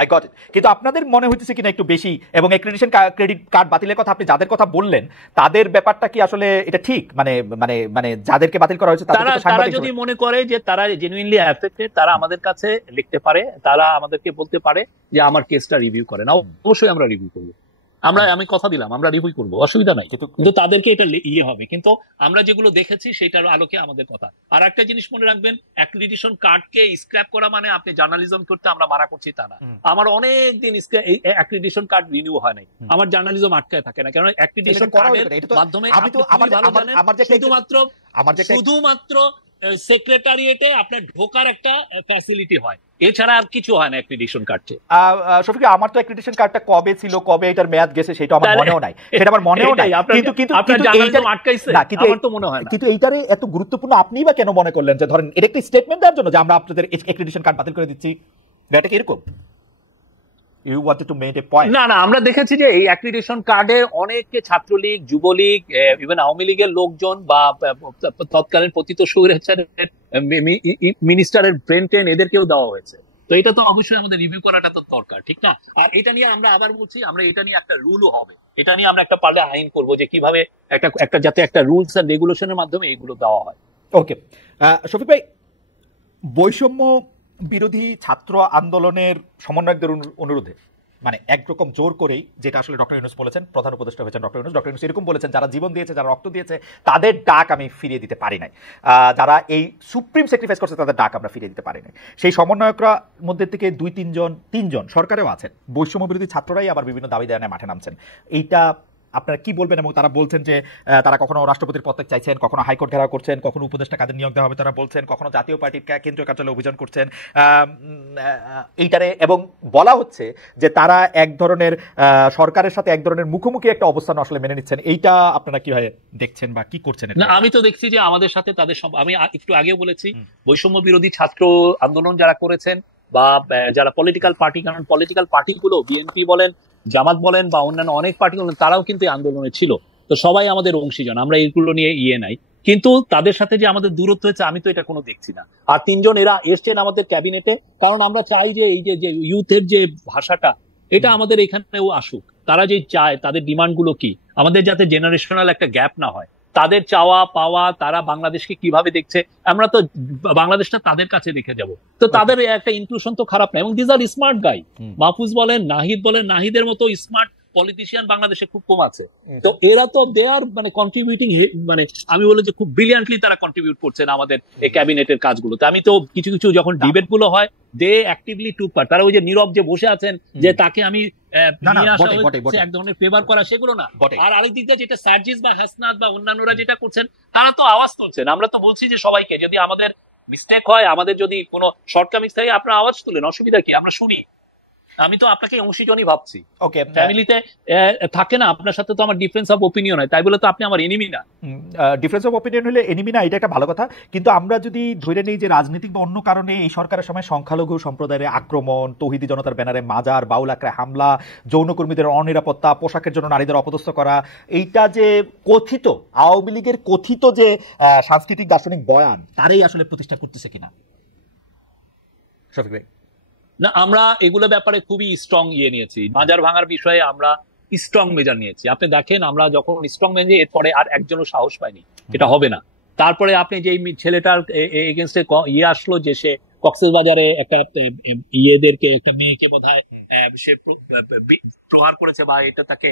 আই গট ইট। কিন্তু আপনাদের মনে হইতেছে কিনা একটু বেশি, এবং অ্যাক্রেডিটেশন ক্রেডিট কার্ড বাতিলের কথা আপনি যাদের কথা বললেন, তাদের ব্যাপারটা কি আসলে এটা ঠিক? মানে যাদেরকে বাতিল করা হয়েছে তারা যদি মনে করে যে তারা জেনুইনলি অ্যাফেক্টেড, তারা আমাদের কাছে লিখতে পারে, তারা আমাদেরকে বলতে পারে যে আমার কেসটা রিভিউ করেন। অবশ্যই আমরা রিভিউ করবো, আমি কথা দিলাম আমরা রিভিউ করবো, অসুবিধা নাই। কিন্তু তাদেরকে এটা ইয়ে হবে, কিন্তু আমরা যেগুলো দেখেছি সেটার আলোকে আমাদের কথা। আর একটা জিনিস মনে রাখবেন, অ্যাক্রিডিটেশন কার্ডকে স্ক্র্যাপ করা মানে আপনি জার্নালিজম করতে আমরা মারা করছি তা না। আমার অনেক দিন অ্যাক্রিডিটেশন কার্ড রিনিউ হয় নাই, আমার জার্নালিজম আটকায় থাকে না, কারণ অ্যাক্রিডিটেশন কার্ডের মাধ্যমে শুধুমাত্র সেক্রেটারিয়েটে আপনার ঢোকার একটা ফ্যাসিলিটি হয়, এছাড়া আর কিছু হয় না অ্যাক্রিডিটেশন কার্ডে। শফিক, আমার তো অ্যাক্রিডিটেশন কার্ডটা কবে ছিল, কবে এটার মেয়াদ গেছে, সেটা আমার মনেও নাই, সেটা আমার মনেও নাই। কিন্তু এইটারে এত গুরুত্বপূর্ণ আপনিই বা কেন মনে করলেন যে ধরেন এটা একটা স্টেটমেন্ট দেওয়ার জন্য যে আমরা আপনাদের অ্যাক্রিডিটেশন কার্ড বাতিল করে দিচ্ছি, এটা কি এরকম? You wanted to make a point. না, আমরা দেখেছি যে এই অ্যাক্রিডিটেশন কার্ডে অনেকে ছাত্রলীগ, যুবলীগ, ইভেন আওয়ামী লীগের লোকজন বা তৎকালীন পতিত স্বৈরাচারের মিনিস্টারের ব্রেন টেন, এদেরকেও দেওয়া হয়েছে। তো তো এটা তো অবশ্যই আমাদের রিভিউ করাটা তো দরকার, ঠিক না? আর এটা নিয়ে আমরা আবার বলছি, আমরা এটা নিয়ে একটা রুলও হবে, এটা নিয়ে আমরা একটা পারলে আইন করব যে কিভাবে একটা যাতে একটা রুলস এন্ড রেগুলেশনের মাধ্যমে এগুলো দেওয়া হয়। ওকে, শফিক ভাই, বৈষম্য বিরোধী ছাত্র আন্দোলনের সমন্বয়কদের অনুরোধে মানে একরকম জোর করেই, যেটা আসলে ডক্টর ইউনূস বলেছেন, প্রধান উপদেষ্টা হয়েছেন ডক্টর ইউনূস এরকম বলেছেন, যারা জীবন দিয়েছে, যারা রক্ত দিয়েছে, তাদের ডাক আমি ফিরিয়ে দিতে পারি নাই, যারা এই সুপ্রিম স্যাক্রিফাইস করছে তাদের ডাক আমরা ফিরিয়ে দিতে পারি নাই। সেই সমন্বয়করা মধ্যে থেকে তিনজন সরকারেও আছেন, বৈষম্য বিরোধী ছাত্ররাই আবার বিভিন্ন দাবি দেওয়া মাঠে নামছেন। এইটা আপনারা কি বলবেন? এবং তারা বলছেন যে তারা কখনো রাষ্ট্রপতির পদত্যাগ চাইছেন, কখনো হাইকোর্ট ঘেরাও করছেন, কখনো উপদেষ্টা কাদের নিয়োগ দেওয়া হবে তারা বলছেন, কখনো জাতীয় পার্টির কেন্দ্রীয় কার্যালয়ে অভিযান করছেন এইটারে, এবং বলা হচ্ছে যে তারা এক ধরনের সরকারের সাথে এক ধরনের মুখোমুখি একটা অবস্থান আসলে মেনে নিচ্ছেন। এইটা আপনারা কিভাবে দেখছেন বা কি করছেন? না, আমি তো দেখছি যে আমাদের সাথে তাদের আমি একটু আগেও বলেছি, বৈষম্য বিরোধী ছাত্র আন্দোলন যারা করেছেন বা যারা পলিটিক্যাল পার্টি, কারণ পলিটিক্যাল পার্টিগুলো বিএনপি বলেন, জামাত বলেন বা অন্যান্য অনেক পার্টি বলেন, তারাও কিন্তু আন্দোলনে ছিল, তো সবাই আমাদের অংশীজন, আমরা এইগুলো নিয়ে নাই। কিন্তু তাদের সাথে যে আমাদের দূরত্ব হয়েছে আমি তো এটা কোনো দেখছি না। আর তিনজন এরা এসছেন আমাদের ক্যাবিনেটে, কারণ আমরা চাই যে এই যে ইউথের যে ভাষাটা, এটা আমাদের এখানেও আসুক। তারা যে চায়, তাদের ডিমান্ড গুলো কি, আমাদের যাতে জেনারেশনাল একটা গ্যাপ না হয়, তাদের চাওয়া পাওয়া, তারা বাংলাদেশকে কিভাবে দেখছে, আমরা তো বাংলাদেশটা তাদের কাছে রেখে যাব। তো তাদের একটা ইনক্লুশন তো খারাপ না, এবং this are smart guy. Mahfuz বলেন, নাহিদ বলেন, নাহিদের মতো স্মার্ট পলিটিশিয়ান বাংলাদেশে খুব কম আছে। তো এরা তো দে আর মানে কন্ট্রিবিউটিং, মানে আমি বলি যে খুব ব্রিলিয়ান্টলি তারা কন্ট্রিবিউট করছেন আমাদের এই ক্যাবিনেটের কাজগুলোতে। আমি তো কিছু যখন ডিবেট গুলো হয়, দে অ্যাক্টিভলি টুক পার্ট। তারা ওই যে নীরব যে বসে আছেন, যে তাকে আমি এক ধরনের ফেভার করা, সেগুলো না। আর আরেক দিক দিয়ে যেটা সার্জিস বা হাসনাত বা অন্যান্যরা যেটা করছেন, তারা তো আওয়াজ তুলছেন। আমরা তো বলছি যে সবাইকে, যদি আমাদের মিস্টেক হয়, আমাদের যদি কোনো শর্টকামিংস থাকে, আপনারা আওয়াজ তুলেন, অসুবিধা কি, আমরা শুনি। আমি তো আপনাকে অংশীজনই ভাবছি। ওকে, ফ্যামিলিতে থাকে না, আপনার সাথে তো আমার ডিফারেন্স অফ ওপিনিয়ন হয়, তাই বলে তো আপনি আমার এনিমি না। ডিফারেন্স অফ ওপিনিয়ন হলে এনিমি না, এটা একটা ভালো কথা। কিন্তু আমরা যদি ধরে নিই যে রাজনৈতিক বা অন্য কারণে এই সরকারের সময় সংখ্যালঘু সম্প্রদায়ের আক্রমণ, তৌহিদি জনতার ব্যানারে মাজার, বাউল আক্রায় হামলা, যৌনকর্মীদের অনিরাপত্তা, পোশাকের জন্য নারীদের অপদস্থ করা, এইটা যে কথিত আওয়ামী লীগের কথিত যে সাংস্কৃতিক দার্শনিক বয়ান, তারই আসলে প্রতিষ্ঠা করতেছে কিনা শফিক ভাই? না, আমরা এগুলো ব্যাপারে খুবই স্ট্রং নিয়েছি। মাজার ভাঙার বিষয়ে আমরা স্ট্রং মেজার নিয়েছি। আপনি দেখেন, আমরা যখন স্ট্রং মেজার, এরপরে আর একজনও সাহস পায়নি এটা হবে না। তারপরে আপনি যে ছেলেটার এগেনস্টে আসলো, যে সে কক্সবাজারে একটা ইয়েদেরকে, একটা মেয়েকে বোধহয় সে প্রহার করেছে বা এটা তাকে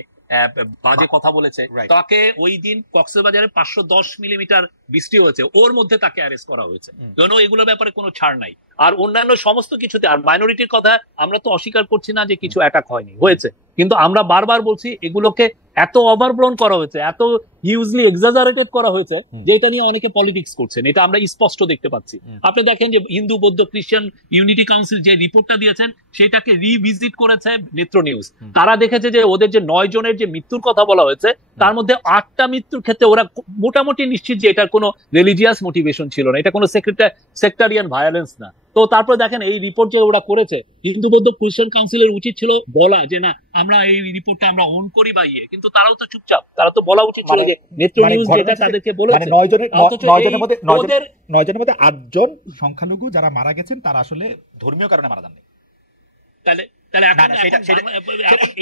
বাজে কথা বলেছে, তাকে ওই দিন কক্সবাজারে 510 মিলিমিটার বৃষ্টি হয়েছে, ওর মধ্যে তাকে অ্যারেস্ট করা হয়েছে। যেন এগুলোর ব্যাপারে কোনো ছাড় নাই। আর অন্যান্য সমস্ত কিছুতে, আর মাইনরিটির কথা আমরা তো অস্বীকার করছি না যে কিছু অ্যাটাক হয়নি, হয়েছে, কিন্তু আমরা বারবার বলছি এগুলোকে এত ওভারব্লোন করা হয়েছে, এত হিউজলি এক্সাজারেটেড করা হয়েছে, যে এটা নিয়ে অনেকে পলিটিক্স করছেন, এটা আমরা স্পষ্ট দেখতে পাচ্ছি। আপনি দেখেন যে হিন্দু বৌদ্ধ খ্রিস্টান ইউনিটি কাউন্সিল যে রিপোর্টটা দিয়েছেন, সেটাকে রিভিজিট করেছে নেত্র নিউজ। তারা দেখেছে যে ওদের যে 9 জনের যে মৃত্যুর কথা বলা হয়েছে, তার মধ্যে 8টা মৃত্যুর ক্ষেত্রে ওরা মোটামুটি নিশ্চিত যে এটার কোনো রিলিজিয়াস মোটিভেশন ছিল না, এটা কোনো সেক্টারিয়ান ভায়োলেন্স না। তো তারপর দেখেন এই রিপোর্ট যে ওরা করেছে, হিন্দু বৌদ্ধ খ্রিস্টান কাউন্সিলের উচিত ছিল বলা যে না, আমরা এই রিপোর্টটা আমরা অন করি বা কিন্তু তারাও তো চুপচাপ। তারা তো বলা উচিত ছিল যে নেত্র নিউজ যেটা তাদেরকে বলেছে। 9 জনের মধ্যে 8 জন সংখ্যালঘু যারা মারা গেছেন, তারা আসলে ধর্মীয় কারণে মারা যাননি। তাহলে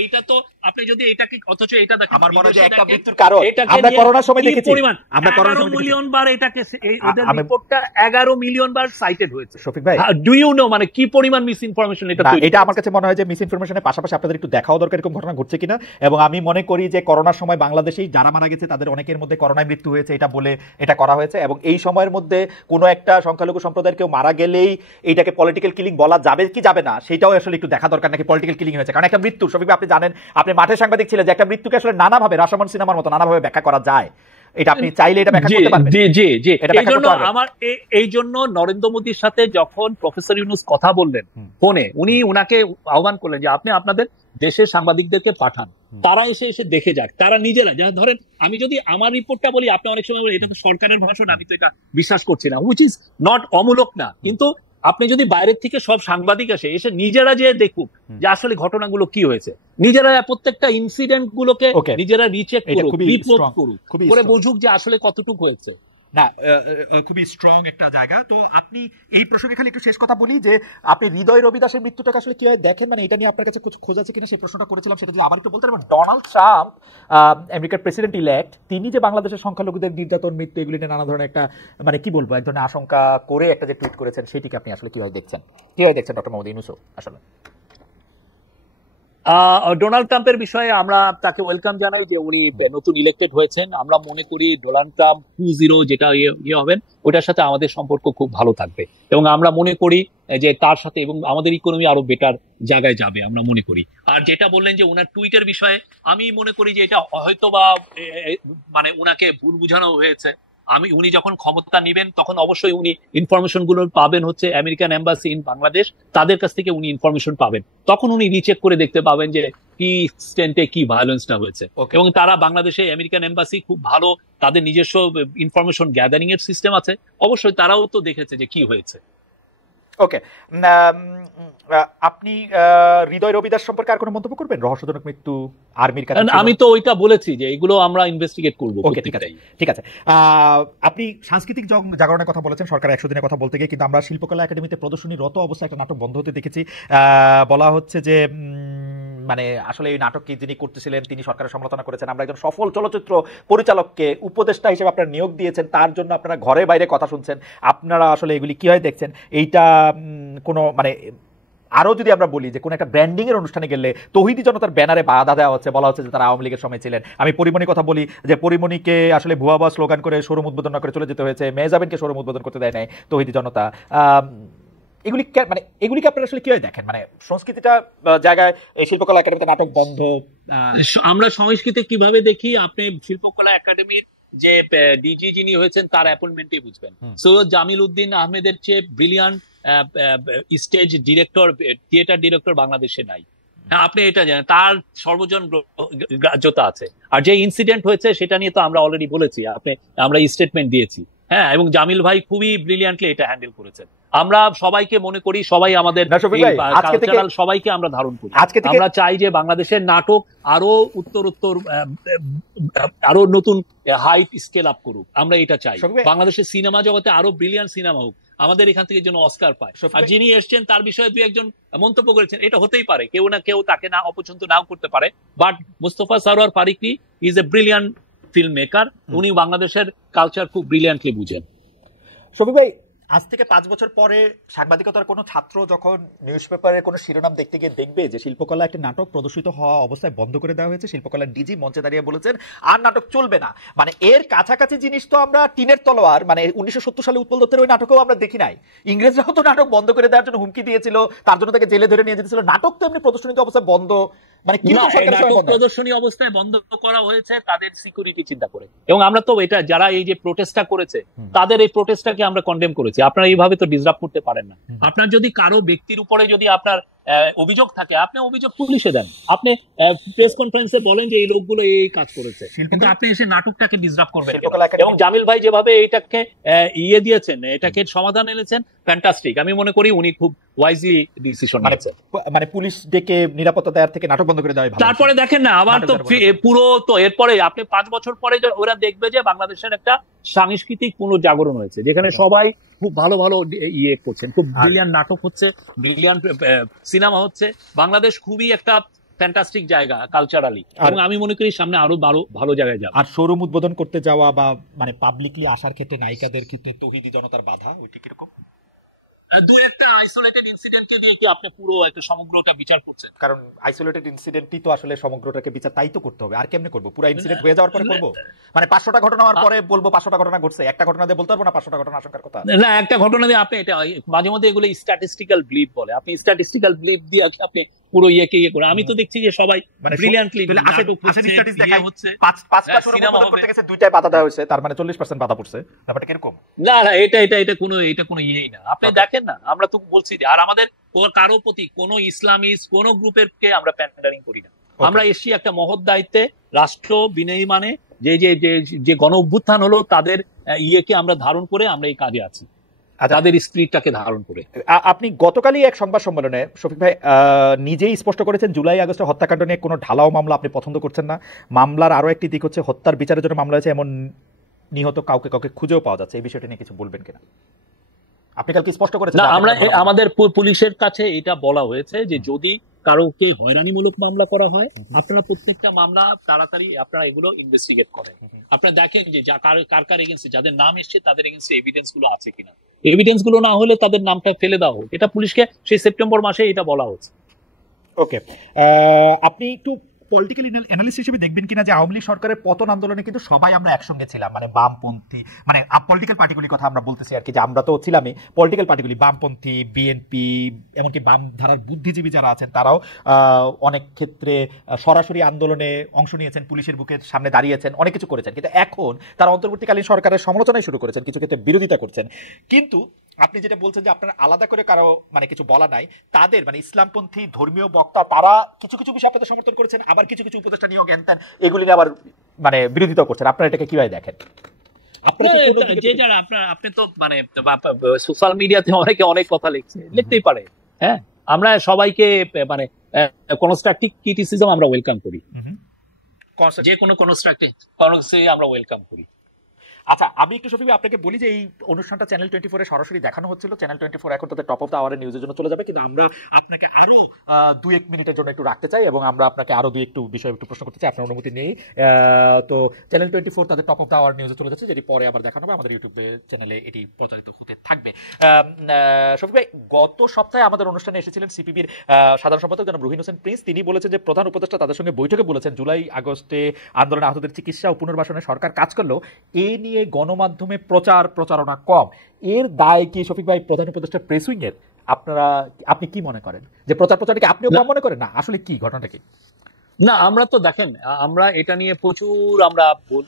এইটা তো আপনি যদি এটাকে, অথচ এটা দেখেন, আমার মনে হয় একটা মৃত্যুর কারণ আমরা করোনার সময় দেখেছি, আমরা 11 মিলিয়ন বার এটাকে, ওদের রিপোর্টটা 11 মিলিয়ন বার সাইটেড হয়েছে। শফিক ভাই, ডু ইউ নো মানে কি পরিমাণ মিস ইনফরমেশন এটা আমার কাছে মনে হয় যে মিস ইনফরমেশনের পাশাপাশি আপনাদের একটু দেখাও দরকার এরকম ঘটনা ঘটছে কিনা। এবং আমি মনে করি যে করোনার সময় বাংলাদেশেই যারা মারা গেছে তাদের অনেকের মধ্যে করোনায় মৃত্যু হয়েছে এটা বলে এটা করা হয়েছে, এবং এই সময়ের মধ্যে কোনো একটা সংখ্যালঘু সম্প্রদায়ের কেউ মারা গেলেই এটাকে পলিটিক্যাল কিলিং বলা যাবে কি যাবে না, সেটাও আসলে একটু দেখা দরকার, নাকি পলিটিক্যাল কিলিং হয়েছে। কারণ একটা মৃত্যু, শফিক ভাই আপনি জানেন, আপনি মাঠে সাংবাদিক ছিলেন, যে একটা মৃত্যুকে আসলে নানাভাবে, রাশামন সিনেমার মতো নানাভাবে ব্যাখ্যা করা যায়। এটা আপনি চাইলে এটা ব্যাখ্যা করতে পারবেন। এই জন্য নরেন্দ্র মোদীর সাথে যখন প্রফেসর ইউনূস কথা বললেন ফোনে, উনাকে আহ্বান করলেন যে আপনি আপনাদের দেশের সাংবাদিকদেরকে পাঠান, তারা এসে দেখে যাক, তারা নিজেরা। যা ধরেন, আমি যদি আমার রিপোর্টটা বলি, আপনি অনেক সময় বলি এটা তো সরকারের ভাষণ, আমি তো এটা বিশ্বাস করছি না, হুইচ ইজ নট অমূলক না। কিন্তু আপনি যদি বাইরের থেকে সব সাংবাদিক এসে নিজেরা যে দেখুক যে আসলে ঘটনাগুলো কি হয়েছে, নিজেরা প্রত্যেকটা ইনসিডেন্ট গুলোকে নিজেরা রিচেক করুক, রিপোর্ট করুক, করে বুঝুক যে আসলে কতটুকু হয়েছে। না, খুবই স্ট্রং একটা জায়গা। তো আপনি এই প্রসঙ্গে খালি একটু শেষ কথা বলি যে আপনি হৃদয় রবি দাসের মৃত্যুটাকে আসলে কিভাবে দেখেন, মানে এটা নিয়ে আপনার কাছে কিছু খোঁজ আছে কিনা, সেই প্রশ্নটা করেছিলাম, সেটা যদি আবার একটু বলতে পারবেন। ডোনাল্ড ট্রাম্প, আমেরিকার প্রেসিডেন্ট ইলেক্ট, তিনি যে বাংলাদেশের সংখ্যালঘুদের নির্যাতন, মৃত্যু, এগুলি নিয়ে নানা ধরনের একটা মানে কি বলবো এক ধরনের আশঙ্কা করে একটা যে টুইট করেছেন, সেটিকে আপনি আসলে কিভাবে দেখছেন ডক্টর মোহাম্মদ ইউনূস আসলে? ডোনাল্ড ট্রাম্পের বিষয়ে আমরা তাকে ওয়েলকাম জানাই যে উনি নতুন ইলেক্টেড হয়েছেন। আমরা মনে করি ডোনাল্ড ট্রাম্প 2.0 যেটা ইয়ে হবেন, ওটার সাথে আমাদের সম্পর্ক খুব ভালো থাকবে এবং আমরা মনে করি যে তার সাথে এবং আমাদের ইকোনমি আরো বেটার জায়গায় যাবে আমরা মনে করি। আর যেটা বললেন যে ওনার টুইটের বিষয়ে, আমি মনে করি যে এটা হয়তো বা মানে ওনাকে ভুল বোঝানো হয়েছে। উনি যখন ক্ষমতা নেবেন তখন অবশ্যই উনি ইনফরমেশন গুলো পাবেন হচ্ছে আমেরিকান এম্বাসি ইন বাংলাদেশ, তাদের কাছ থেকে উনি ইনফরমেশন পাবেন। তখন উনি রিচেক করে দেখতে পাবেন যে কি এক্সটেন্টে কি ভায়োলেন্সটা হয়েছে। এবং তারা বাংলাদেশে আমেরিকান এম্বাসি খুব ভালো, তাদের নিজস্ব ইনফরমেশন গ্যাদারিং এর সিস্টেম আছে, অবশ্যই তারাও তো দেখেছে যে কি হয়েছে। ওকে, আপনি হৃদয় রবি দাস সম্পর্কে আর কোনো মন্তব্য করবেন? রহস্যজনক মৃত্যু, আর্মির কাছে আমি তো ওইটা বলেছি যে এগুলো আমরা ইনভেস্টিগেট করবো। ওকে, ঠিক আছে। আপনি সাংস্কৃতিক জাগরণের কথা বলেছেন, সরকার 100 দিনের কথা বলতে গিয়ে, কিন্তু আমরা শিল্পকলা একাডেমিতে প্রদর্শনীরত অবস্থায় একটা নাটক বন্ধ হতে দেখেছি। বলা হচ্ছে যে মানে আসলে এই নাটক যিনি করতেছিলেন তিনি সরকারের সমালোচনা করেছেন। আমরা একজন সফল চলচ্চিত্র পরিচালককে উপদেষ্টা হিসেবে আপনারা নিয়োগ দিয়েছেন, তার জন্য আপনারা ঘরে বাইরে কথা শুনছেন। আপনারা আসলে এগুলি কিভাবে দেখছেন? এইটা কোনো মানে আরো যদি আমরা বলি যে কোন একটা ব্র্যান্ডিং এর অনুষ্ঠানে গেলে তৌহিদি জনতার ব্যানারে বাধা দেওয়া হচ্ছে, বলা হচ্ছে যে তারা আওয়ামী লীগের সময় ছিলেন। আমি পরিমণির কথা বলি যে পরিমণিকে আসলে ভুয়া স্লোগান করে শোরুম উদ্বোধন না করে চলে যেতে হয়েছে, মেহজাবিনকে শোরুম উদ্বোধন করতে দেয় নাই তৌহিদি জনতা। এগুলিকে আপনারা আসলে কিভাবে দেখেন? মানে সংস্কৃতিটা জায়গায় এই শিল্পকলা একাডেমিতে নাটক বন্ধ, আমরা সংস্কৃতি কিভাবে দেখি? আপনি শিল্পকলা একাডেমির যে ডিজি যিনি হয়েছেন তার অ্যাপয়েন্টমেন্টই বুঝবেন। সৈয়দ জামিল উদ্দিন আহমেদের চেয়ে brilliant stage director, theatre director বাংলাদেশে নাই। আপনি এটা জানেন, তার সর্বজন গ্রাহ্যতা আছে। আর যে ইনসিডেন্ট হয়েছে সেটা নিয়ে তো আমরা অলরেডি বলেছি, আমরা স্টেটমেন্ট দিয়েছি। হ্যাঁ, এবং জামিল ভাই খুবই ব্রিলিয়ান্টলি এটা হ্যান্ডেল করেছেন। আমরা সবাইকে মনে করি, সবাই আমাদের কালচারাল সবাইকে আমরা ধারণ করি। আমরা চাই যে বাংলাদেশের নাটক আরো উত্তর আরো নতুন হাইট স্কেল আপ করুক, আমরা এটা চাই। বাংলাদেশের সিনেমা জগতে আরো ব্রিলিয়ান্ট সিনেমা হোক, আমাদের এখান থেকে যেন অস্কার পায়। আর যিনি এসছেন তার বিষয়ে দুই একজন মন্তব্য করেছেন, এটা হতেই পারে, কেউ না কেউ তাকে না অপছন্দ নাও করতে পারে, but Mostofa Sarwar Farooki is a brilliant filmmaker. উনি বাংলাদেশের কালচার খুব ব্রিলিয়ান্টলি বুঝেন। শফিক ভাই, আজ থেকে 5 বছর পরে সাংবাদিকতার কোনো ছাত্র যখন নিউজ পেপারের কোনো শিরোনাম দেখতে গিয়ে দেখবে যে শিল্পকলা একটি নাটক প্রদর্শিত হওয়া অবস্থায় বন্ধ করে দেওয়া হয়েছে, শিল্পকলার ডিজি মঞ্চে দাঁড়িয়ে বলেছেন আর নাটক চলবে না, মানে এর কাছাকাছি জিনিস তো আমরা টিনের তলোয়ার, মানে 1970 সালে উৎপল দত্তের ওই নাটকেও আমরা দেখি নাই। ইংরেজরাও তো নাটক বন্ধ করে দেওয়ার জন্য হুমকি দিয়েছিল, তার জন্য তাকে জেলে ধরে নিয়ে যেতেছিল। নাটক তো এমনি প্রদর্শনিত অবস্থায় বন্ধ, মানে কি প্রদর্শনী অবস্থায় বন্ধ করা হয়েছে তাদের সিকিউরিটি চিন্তা করে। এবং আমরা তো এটা, যারা এই যে প্রোটেস্টটা করেছে তাদের এই প্রোটেস্টটাকে আমরা কন্ডেম করেছি। আপনারা এইভাবে তো ডিসরাপ্ট করতে পারেন না। আপনার যদি কারো ব্যক্তির উপরে যদি আপনার অভিযোগ থাকে, আপনি অভিযোগ পুলিশে দেন, আপনি প্রেস কনফারেন্সে বলেন যে এই লোকগুলো এই কাজ করেছে, কিন্তু আপনি এসে নাটকটাকে ডিসরাপ্ট করবেন। এবং জামিল ভাই যেভাবে এটাকে দিয়েছেন, এটাকে সমাধান এনেছেন, ফ্যান্টাস্টিক। আমি মনে করি উনি খুব ওয়াইজলি ডিসিশন নিয়েছেন। মানে পুলিশ ডেকে নিরাপত্তা দেওয়ার থেকে নাটক বন্ধ করে দেওয়া হয়। তারপরে দেখেন না, আবার তো পুরো তো এরপরে আপনি 5 বছর পরে ওরা দেখবে যে বাংলাদেশের একটা সাংস্কৃতিক পুনর্জাগরণ হয়েছে, যেখানে সবাই খুব ভালো ভালো ইয়ে করছেন, খুব ব্রিলিয়ান্ট নাটক হচ্ছে, ব্রিলিয়ান্ট সিনেমা হচ্ছে। বাংলাদেশ খুবই একটা ফ্যান্টাস্টিক জায়গা কালচারালি, এবং আমি মনে করি সামনে আরো ভালো জায়গায় যাবে। আর শোরুম উদ্বোধন করতে যাওয়া বা মানে পাবলিকলি আসার ক্ষেত্রে নায়িকাদের ক্ষেত্রে তৌহিদি জনতার বাধা, ওইটা কিরকম? দু একটা আইসোলেটেড ইনসিডেন্টকে দিয়ে কি আপনি পুরো একটা সমগ্রটা বিচার করছেন? কারণ আইসোলেটেড ইনসিডেন্টই তো আসলে সমগ্রটাকে বিচার, তাই তো করতে হবে। আর কেমনে করবো? পুরো ইনসিডেন্ট হয়ে যাওয়ার পরে করবো? মানে 500টা ঘটনা হওয়ার পরে বলবো 500টা ঘটনা ঘটছে, একটা ঘটনা দিয়ে বলতে পারবো না 500টা ঘটনা আশঙ্কার কথা? না, একটা ঘটনা দিয়ে আপনি এটা মাঝে মধ্যে এগুলো স্ট্যাটিস্টিক্যাল বিলিভ বলে, আপনি স্ট্যাটিস্টিক্যাল বিলিভ দিয়ে আপনি পুরো ইয়ে করে। আমি তো দেখছি যে সবাই ব্রিলিয়ান্টলি হচ্ছে, 5টা শুরু করতে গেছে 2টায় বাধা দেওয়া হয়েছে, তার মানে 40% বাধা পড়ছে। ব্যাপারটা কিরকম? না, এটা কোনো ইয়েই না। আপনি দেখেন না, আমরা তো বলছি যে, আর আমাদের কারো প্রতি কোনো ইসলামিস্ট কোন গ্রুপের কে আমরা প্যান্ডারিং করি না। আমরা এসছি একটা মহৎ দায়িত্বে, রাষ্ট্র বিনির্মাণে, যে গণ অভ্যুত্থান হলো তাদের ইয়েকে আমরা ধারণ করে আমরা এই কাজে আছি, তাদের স্পিরিটটাকে ধারণ করে। আপনি গতকালই এক সংবাদ সম্মেলনে শফিক ভাই নিজেই স্পষ্ট করেছেন জুলাই আগস্টের হত্যাকাণ্ড নিয়ে কোনো ঢালাও মামলা আপনি পছন্দ করছেন না। মামলার আরো একটি দিক হচ্ছে হত্যার বিচারের জন্য মামলা হয়েছে এমন নিহত কাউকে কাউকে খুঁজেও পাওয়া যাচ্ছে, এই বিষয়টা নিয়ে কিছু বলবেন কিনা? আপনি কালকে স্পষ্ট করেছেন না, যে আমরা আপনারা আমাদের পুলিশের কাছে এটা বলা হয়েছে যে যদি কারোকে হয়রানিমূলক মামলা করা হয়, আপনারা প্রত্যেকটা মামলা তাড়াতাড়ি আপনারা এগুলো ইনভেস্টিগেট করেন। আপনারা দেখেন যে কার কার এগেন্সে যাদের নাম এসছে তাদের এগেন্সে এভিডেন্স গুলো আছে কিনা। এভিডেন্স গুলো না হলে তাদের নামটা ফেলে দেওয়া হোক, এটা পুলিশকে সেই সেপ্টেম্বর মাসে এটা বলা হচ্ছে। ওকে, আপনি একটু পলিটিক্যাল অ্যানালিস্ট হিসেবে দেখবেন কিনা যে আওয়ামী লীগ সরকারের পতন আন্দোলনে কিন্তু সবাই আমরা একসঙ্গে ছিলাম, মানে বামপন্থী, মানে পলিটিক্যাল পার্টিগুলির কথা আমরা বলতেছি আর কি, যে আমরা তো ছিলামই পলিটিক্যাল পার্টিগুলি, বামপন্থী, বিএনপি, এমনকি বাম ধারার বুদ্ধিজীবী যারা আছেন তারাও অনেক ক্ষেত্রে সরাসরি আন্দোলনে অংশ নিয়েছেন, পুলিশের বুকের সামনে দাঁড়িয়েছেন, অনেক কিছু করেছেন। কিন্তু এখন তারা অন্তর্বর্তীকালীন সরকারের সমালোচনাই শুরু করেছেন, কিছু ক্ষেত্রে বিরোধিতা করছেন। কিন্তু আপনি যেটা বলছেন যে আপনার আলাদা করে কারো মানে কিছু বলা নাই, তাদের মানে ইসলামপন্থী ধর্মীয় বক্তা তারা কিছু কিছু বিষয় আপনাদের সমর্থন করেছেন, আবার কিছু কিছু উপদেষ্টা নিয়োগ জ্ঞান এগুলি নিয়ে আবার মানে বিরোধিতা করছেন। আপনারা এটাকে কিভাবে দেখেন? যে যারা আপনি তো মানে সোশ্যাল মিডিয়াতে অনেকে অনেক কথা লিখতেই পারে, হ্যাঁ, আমরা সবাইকে মানে কনস্ট্রাকটিভ ক্রিটিসিজম আমরা ওয়েলকাম করি, যে কোনো কনস্ট্রাকটিভ আমরা ওয়েলকাম করি। আচ্ছা, আমি একটু শফিক আপনাকে বলি যে এই অনুষ্ঠানটা চ্যানেল 24 এ সরাসরি দেখানো হচ্ছিল। চ্যানেল 24 এখন তাদের টপ অফ দ্য আওয়ারের নিউজের জন্য চলে যাবে, কিন্তু আমরা আপনাকে আরো 2-1 মিনিটের জন্য একটু রাখতে চাই এবং আমরা আপনাকে আরো একটু বিষয় একটু প্রশ্ন করতে চাই, আপনার অনুমতি নেই। তো চ্যানেল 24 তাদের টপ অফ দ্য আওয়ার নিউজে চলে যাচ্ছে, যেটি পরে আবার দেখানো হবে, আমাদের ইউটিউব চ্যানেলে এটি প্রচারিত হতে থাকবে। শফিক ভাই, গত সপ্তাহে আমাদের অনুষ্ঠানে এসেছিলেন সিপিবির সাধারণ সম্পাদক জনাব রুহিন হোসেন প্রিন্স। তিনি বলেছেন যে প্রধান উপদেষ্টা তাদের সঙ্গে বৈঠকে বলেছেন জুলাই আগস্টে আন্দোলনে আহতদের চিকিৎসা ও পুনর্বাসনে সরকার কাজ করলেও এ নিয়ে গণমাধ্যমে প্রচারণা কম। এর দায় কি শফিক ভাই প্রধান উপদেষ্টা প্রেস উইং এর? আপনি কি মনে করেন যে প্রচারটা কি আপনিও কম মনে করেন? না আসলে কি ঘটনাটা কি? না, আমরা তো দেখেন, আমরা এটা নিয়ে প্রচুর আমরা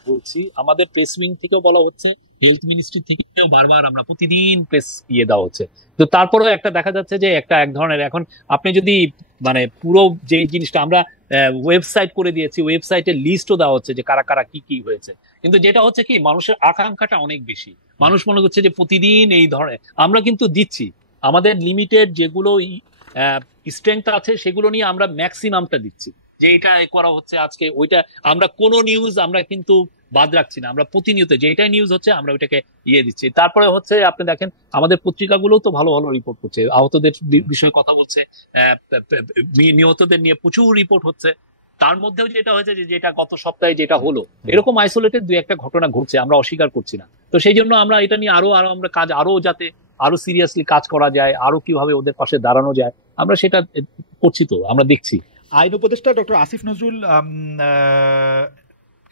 বলছি, আমাদের প্রেস উইং থেকেও বলা হচ্ছে, হেলথ মিনিস্ট্রি থেকেও বারবার আমরা প্রতিদিন প্রেস দেওয়া হচ্ছে। তো তারপরেও একটা দেখা যাচ্ছে যে এক ধরনের, এখন আপনি যদি মানে পুরো যে জিনিসটা আমরা ওয়েবসাইট করে দিয়েছি, ওয়েবসাইটের লিস্টও দেওয়া হচ্ছে যে কারা কারা কি কি হয়েছে, কিন্তু যেটা হচ্ছে কি মানুষের আকাঙ্ক্ষাটা অনেক বেশি, মানুষ মনে করছে যে প্রতিদিন এই ধরনের আমরা কিন্তু দিচ্ছি, আমাদের লিমিটেড যেগুলো স্ট্রেংথ আছে সেগুলো নিয়ে আমরা ম্যাক্সিমামটা দিচ্ছি, যে এটা করা হচ্ছে আজকে ওইটা, আমরা কোনো নিউজ আমরা কিন্তু বাদ রাখছি না, আমরা প্রতিনিয়ত যেটাই নিউজ হচ্ছে আমরা ওইটাকে দিচ্ছি। তারপরে হচ্ছে আপনি দেখেন আমাদের পত্রিকাগুলো তো ভালো ভালো রিপোর্ট করছে, আহতদের বিষয়ে কথা বলছে, নিহতদের নিয়ে প্রচুর রিপোর্ট হচ্ছে। তার মধ্যেও যেটা হয়েছে যে যেটা গত সপ্তাহে যেটা হলো, এরকম আইসোলেটেড 2-1টা ঘটনা ঘটছে, আমরা অস্বীকার করছি না। তো সেই জন্য আমরা এটা নিয়ে আরো আমরা কাজ, আরো যাতে আরো সিরিয়াসলি কাজ করা যায়, আরো কিভাবে ওদের পাশে দাঁড়ানো যায়, আমরা সেটা করছি, তো আমরা দেখছি। আইন উপদেষ্টা ডক্টর আসিফ নজরুল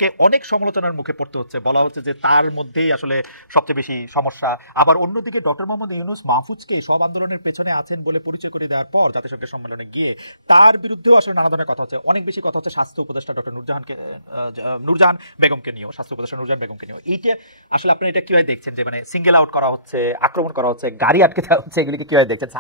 কে অনেক সমালোচনার মুখে পড়তে হচ্ছে, বলা হচ্ছে যে তার মধ্যেই আসলে সবচেয়ে বেশি সমস্যা। আবার অন্যদিকে ডক্টর মোহাম্মদ ইউনূস মাহফুজকে সব আন্দোলনের পেছনে আছেন বলে পরিচয় করে দেওয়ার পর জাতিসংঘের সম্মেলনে গিয়ে তার বিরুদ্ধেও আসলে নানা ধরনের কথা হচ্ছে। অনেক বেশি কথা হচ্ছে স্বাস্থ্য উপদেষ্টা ডক্টর নূরজাহান বেগমকে নিয়েও, স্বাস্থ্য উপদেষ্টা নূরজাহান বেগমকে নিয়েও। এইটা আসলে আপনি এটা কিভাবে দেখছেন যে মানে সিঙ্গেল আউট করা হচ্ছে, আক্রমণ করা হচ্ছে, গাড়ি আটকে দেওয়া হচ্ছে, এগুলিকে কিভাবে দেখছেন?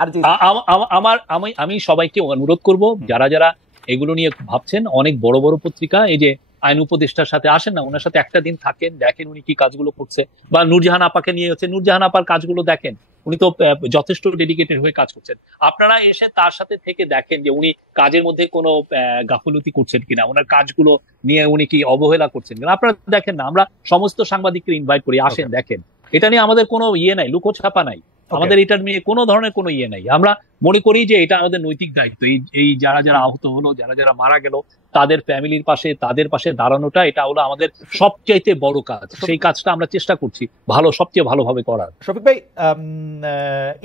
আমি সবাইকে অনুরোধ করব, যারা যারা এগুলো নিয়ে ভাবছেন, অনেক বড় বড় পত্রিকা এই যে আইন উপদেষ্টার সাথে আসেন না, ওনার সাথে একটা দিন থাকেন, দেখেন উনি কি কাজগুলো করছে, বা নূরজাহান আপাকে নিয়ে হচ্ছে, নূরজাহান আপার কাজগুলো দেখেন, উনি তো যথেষ্ট ডেডিকেটেড হয়ে কাজ করছেন। আপনারা এসে তার সাথে থেকে দেখেন যে উনি কাজের মধ্যে কোনো গাফলতি করছেন কিনা, ওনার কাজগুলো নিয়ে উনি কি অবহেলা করছেন কিনা, আপনারা দেখেন না। আমরা সমস্ত সাংবাদিককে ইনভাইট করি, আসেন দেখেন। এটা নিয়ে আমাদের কোনো নাই, লুকোছাপা নাই, আমাদের এটার নিয়ে কোনো ধরনের কোনো নাই। আমরা মনে করি যে এটা আমাদের নৈতিক দায়িত্ব, এই যারা যারা আহত হলো, যারা যারা মারা গেল, তাদের ফ্যামিলির পাশে, তাদের পাশে দাঁড়ানোটা, এটা হলো আমাদের সবচাইতে বড় কাজ। সেই কাজটা আমরা চেষ্টা করছি সবচেয়ে ভালোভাবে করার। শফিক ভাই,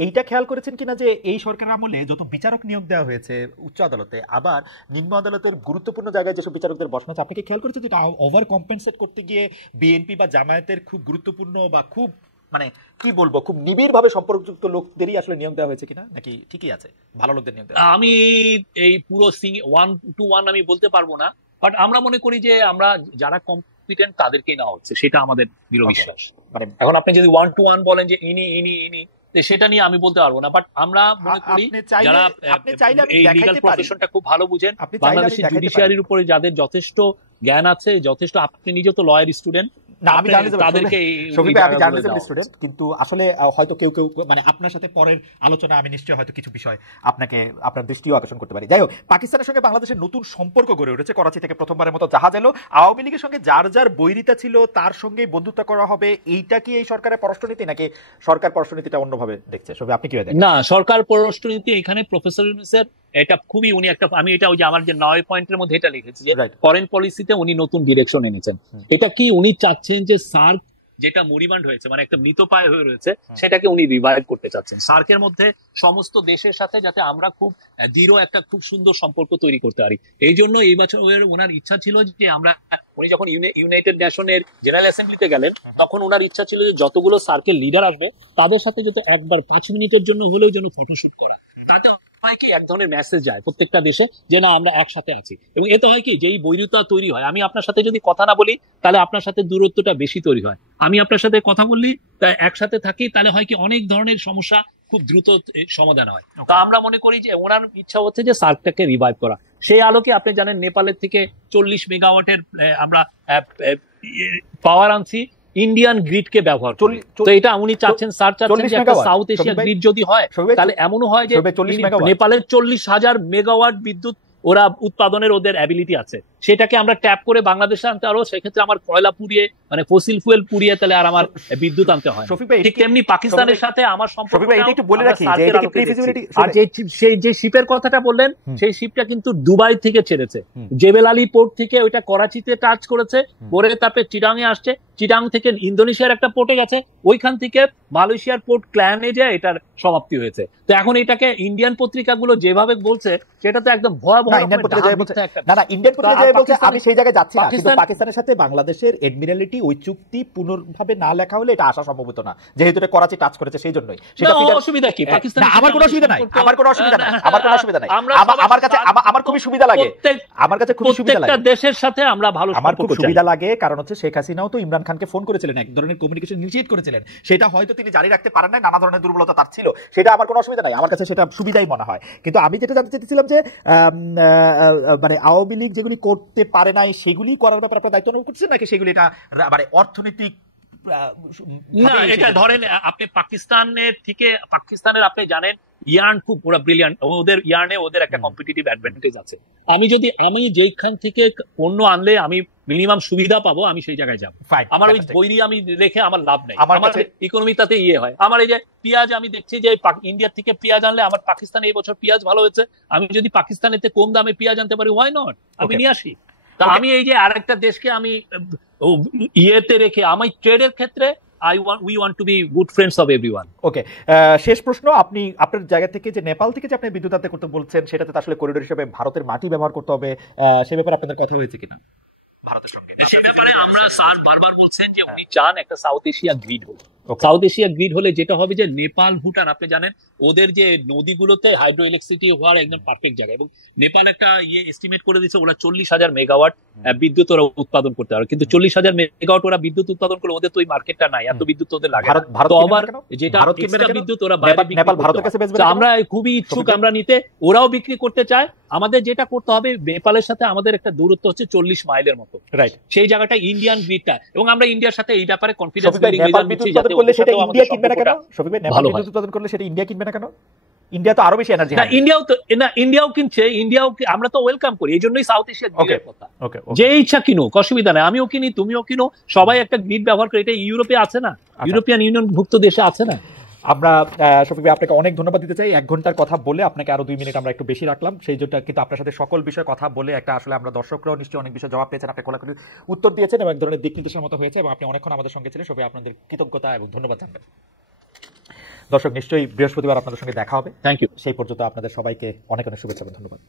এইটা খেয়াল করেছেন কিনা যে এই সরকারের আমলে যত বিচারক নিয়োগ দেওয়া হয়েছে উচ্চ আদালতে, আবার নিম্ন আদালতের গুরুত্বপূর্ণ জায়গায় যেসব বিচারকদের বসানো আছে, আপনি কি খেয়াল করেছেন যে এটা ওভার কম্পেনসেট করতে গিয়ে বিএনপি বা জামায়াতের খুব গুরুত্বপূর্ণ বা খুব মানে কি বলবো খুব নিবিড় ভাবে সম্পর্কযুক্ত লোকদেরই আসলে নিয়োগ দেওয়া হয়েছে কিনা, নাকি ঠিকই আছে ভালো লোকদের নিয়োগ দেওয়া? আমি এই পুরো 1-to-1 আমি বলতে পারবো না, বাট আমরা মনে করি যে আমরা যারা কম্পিটেন্ট তাদেরকেই নেওয়া হচ্ছে, সেটা আমাদের দৃঢ় বিশ্বাস। মানে এখন আপনি যদি 1-to-1 বলেন যে ইনি সেটা নিয়ে আমি বলতে পারবো না, বাট আমরা মনে করি যারা এই লিগ্যাল প্রফেশনটা খুব ভালো বুঝেন, বাংলাদেশের জুডিশিয়ারির উপরে যাদের যথেষ্ট জ্ঞান আছে, যথেষ্ট, আপনি নিজে তো লয়ার স্টুডেন্ট, না, আমি তাদেরকে জার্নালিজম স্টুডেন্ট, কিন্তু আসলে হয়তো কেউ কেউ মানে আপনার সাথে পরের আলোচনা আমি নিশ্চয়ই হয়তো কিছু বিষয় আপনার দৃষ্টিও আকর্ষণ করতে পারি। যাই হোক, পাকিস্তানের সঙ্গে বাংলাদেশের নতুন সম্পর্ক গড়ে উঠেছে। করাচি থেকে প্রথমবারের মতো জাহাজ এলো। আওয়ামী লীগের সঙ্গে যার যার বৈরিতা ছিল তার সঙ্গে বন্ধুত্ব করা হবে, এইটা কি এই সরকারের পররাষ্ট্রনীতি, নাকি সরকার পররাষ্ট্রনীতিটা অন্যভাবে দেখছে? সবে আপনি কি দেখেন? না, সরকার পররাষ্ট্রনীতি এখানে প্রফেসর ইউনূসের এটা খুবই, উনি একটা, আমি এটা ওই যে আমার যে 9 পয়েন্টের মধ্যে এটা লিখেছি যে ফরেন পলিসিতে উনি নতুন ডিরেকশন এনেছেন। এটা কি উনি চাচ্ছেন যে সার্ক যেটা মরিবান্ড হয়েছে, মানে একটা মৃতপ্রায় হয়ে রয়েছে, সেটাকে উনি রিভাইভ করতে চাচ্ছেন। সার্কের মধ্যে সমস্ত দেশের সাথে যাতে আমরা খুব দৃঢ় একটা খুব সুন্দর সম্পর্ক তৈরি করতে পারি, এই জন্য এই বছর ওনার ইচ্ছা ছিল যে আমরা, উনি যখন ইউনাইটেড নেশনের জেনারেল অ্যাসেম্বলিতে গেলেন তখন ওনার ইচ্ছা ছিল যে যতগুলো সার্কেল লিডার আসবে তাদের সাথে যাতে একবার 5 মিনিটের জন্য হলেও যেন ফটোশুট করা, তাতে হয় কি এক ধরনের মেসেজ যায় প্রত্যেকটা দেশে যে না আমরা একসাথে আছি। এবং এতে হয় কি যে এই বৈরিতা তৈরি হয়, আমি আপনার সাথে যদি কথা না বলি তাহলে আপনার সাথে দূরত্বটা বেশি তৈরি হয়, আমি আপনার সাথে কথা বললি তাই একসাথে থাকি তাহলে হয় কি অনেক ধরনের সমস্যা খুব দ্রুত সমাধান হয়। তা আমরা মনে করি যে ওনার ইচ্ছা হচ্ছে যে সার্কটাকে রিভাইভ করা। সেই আলোকে আপনি জানেন নেপালের থেকে 40 মেগাওয়াটের আমরা পাওয়ার আনছি, ইন্ডিয়ান গ্রিড কে ব্যবহার করি। তো এটা উনি চাচ্ছেন, স্যার চাচ্ছেন যে একটা সাউথ এশিয়া গ্রিড যদি হয় তাহলে এমনও হয় যে নেপালের 40,000 মেগাওয়াট বিদ্যুৎ ওরা উৎপাদনের ওদের অ্যাবিলিটি আছে, সেটাকে আমরা ট্যাপ করে বাংলাদেশে আনতে পারবো। সেক্ষেত্রে আমার কয়লা পুড়িয়ে মানে ফসিল ফুয়েল পুড়িয়ে তাহলে আর আমার বিদ্যুৎ আনতে হয়। ঠিক তেমনি পাকিস্তানের সাথে আমার সম্পর্ক, আর যে শিপের কথাটা বললেন সেই শিপটা কিন্তু দুবাই থেকে ছেড়েছে, জেবেল আলী পোর্ট থেকে ওইটা করাচিতে টাচ করেছে, পরে তারপরে চিটাং এ আসছে, চিটাং থেকে ইন্দোনেশিয়ার একটা পোর্টে গেছে, ওইখান থেকে মালয়েশিয়ার পোর্ট ক্ল্যানে যে এটার সমাপ্তি হয়েছে। তো এখন এটাকে ইন্ডিয়ান পত্রিকাগুলো যেভাবে বলছে সেটা তো একদম ভয়াবহ। আমি সেই জায়গায় যাচ্ছি না, কিন্তু পাকিস্তানের সাথে বাংলাদেশের এডমিরালিটি ওই চুক্তি পুনর্ভাবে না লেখা হলে এটা আসা সম্ভবত না, যেহেতু এটা করাচি টাচ করেছে সেই জন্যই। অসুবিধা কি? আমার কোনো অসুবিধা নাই, আমার কোনো অসুবিধা নাই, আমার কোনো অসুবিধা নাই। আমার খুবই সুবিধা লাগে, আমার কাছে খুবই সুবিধা লাগে দেশের সাথে আমরা ভালো আমার খুব সুবিধা লাগে, কারণ হচ্ছে শেখ হাসিনাও তো ইমরান খানকে ফোন করেছিলেন, এক ধরনের কমিউনিকেশন ইনিশিয়েট করেছিলেন, সেটা হয়তো তিনি জারি রাখতে পারেন নাই, নানা ধরনের দুর্বলতা তার ছিল, সেটা আমার কোনো অসুবিধা নাই, আমার কাছে সেটা সুবিধাই মনে হয়। কিন্তু আমি যেটা জানতে চাইছিলাম যে মানে আওয়ামী লীগ যেগুলি করতে পারে নাই সেগুলি করার ব্যাপারে আপনার দায়িত্ব নেওয়া করছেন, নাকি সেগুলি এটা মানে অর্থনৈতিক? না, এটা ধরেন আপনি পাকিস্তানের আপনি জানেন ইয়ার্ন খুব ওরা ব্রিলিয়ান্ট, ওদের ইয়ার্নে ওদের একটা কম্পিটিটিভ অ্যাডভান্টেজ আছে। আমি যেখান থেকে পণ্য আনলে আমি মিনিমাম সুবিধা পাবো আমি সেই জায়গায় যাবো। আমার ওই বৈরি আমি রেখে আমার লাভ নেই, আমার ইকোনমি তাতে হয়। আমার এই যে পেঁয়াজ, আমি দেখছি যে ইন্ডিয়ার থেকে পেঁয়াজ আনলে আমার পাকিস্তানে এই বছর পেঁয়াজ ভালো হয়েছে, আমি যদি পাকিস্তানেতে কম দামে পেঁয়াজ আনতে পারি, হোয়াই নট, আমি নিয়ে আসি। তা আমি এই যে আরেকটা দেশকে আমি ইয়েতে রেখে আমি ট্রেডের ক্ষেত্রে we want to be good friends of everyone. ওকে, শেষ প্রশ্ন, আপনি আপনার জায়গা থেকে যে নেপাল থেকে যে আপনি বিদ্যুৎ আনতে করতে বলছেন, সেটাতে আসলে করিডোর হিসেবে ভারতের মাটি ব্যবহার করতে হবে, সে ব্যাপারে আপনাদের কথা হয়েছে কিনা ভারতের সঙ্গে? সে ব্যাপারে আমরা স্যার বারবার বলছেন যে উনি চান একটা সাউথ এশিয়া গ্রিড হোক। সাউথ এশিয়া গ্রিড হলে যেটা হবে যে নেপাল ভুটান, আপনি জানেন ওদের যে নদীগুলোতে হাইড্রো ইলেকট্রিসিটি হওয়ার একদম পারফেক্ট জায়গা, এবং নেপাল একটা এস্টিমেট করে দিয়েছে ওরা 40,000 মেগাওয়াট বিদ্যুৎ ওরা উৎপাদন করতে পারে, কিন্তু 40,000 মেগাওয়াট ওরা বিদ্যুৎ উৎপাদন করলে ওদের তো ওই মার্কেটটা নাই, এত বিদ্যুৎ ওদের লাগে। তো আবার যেটা বিদ্যুৎ ওরা বাইরে বিক্রি, আমরা খুবই ইচ্ছুক আমরা নিতে, ওরাও বিক্রি করতে চায়। আমাদের যেটা করতে হবে, নেপালের সাথে আমাদের একটা দূরত্ব হচ্ছে 40 মাইলের মতো, সেই জায়গাটা ইন্ডিয়ান গ্রিডটা, এবং আমরা ইন্ডিয়ার সাথে এই ব্যাপারে কনফিডেন্স করলে সেটা ইন্ডিয়া কিনবে না কেন? শফিক ভাই, নেপাল বিদ্যুৎ উৎপাদন করলে সেটা ইন্ডিয়া কিনবে না কেন? ইন্ডিয়া তো আরো বেশি এনার্জি। না, ইন্ডিয়াও কিনছে, আমরা তো ওয়েলকাম করি, এই জন্যই সাউথ এশিয়া গ্রিডের কথা। যে ইচ্ছা কিনুক, অসুবিধা নাই, আমিও কিনি, তুমিও কিনো, সবাই একটা গ্রিড ব্যবহার করে। এটা ইউরোপে আছে না, ইউরোপিয়ান ইউনিয়ন ভুক্ত দেশে আছে না। আমরা শফিক ভাই আপনাকে অনেক ধন্যবাদ দিতে চাই। 1 ঘন্টার কথা বলে আপনাকে আরো 2 মিনিট আমরা একটু বেশি রাখলাম, সেই জন্য কিন্তু আপনার সাথে সকল বিষয়ে কথা বলে একটা আসলে আমরা দর্শকরাও নিশ্চয়ই অনেক বিষয় জবাব পেয়েছেন, আপনি খোলাখুলি উত্তর দিয়েছেন এবং এক ধরনের দিক নির্দেশের মতো হয়েছে, এবং আপনি অনেকক্ষণ আমাদের সঙ্গে ছিলেন। সবাই আপনাদের কৃতজ্ঞতা এবং ধন্যবাদ জানাবেন। দর্শক, নিশ্চয়ই বৃহস্পতিবার আপনাদের সঙ্গে দেখা হবে। Thank you. সেই পর্যন্ত আপনাদের সবাইকে অনেক অনেক শুভেচ্ছা এবং ধন্যবাদ।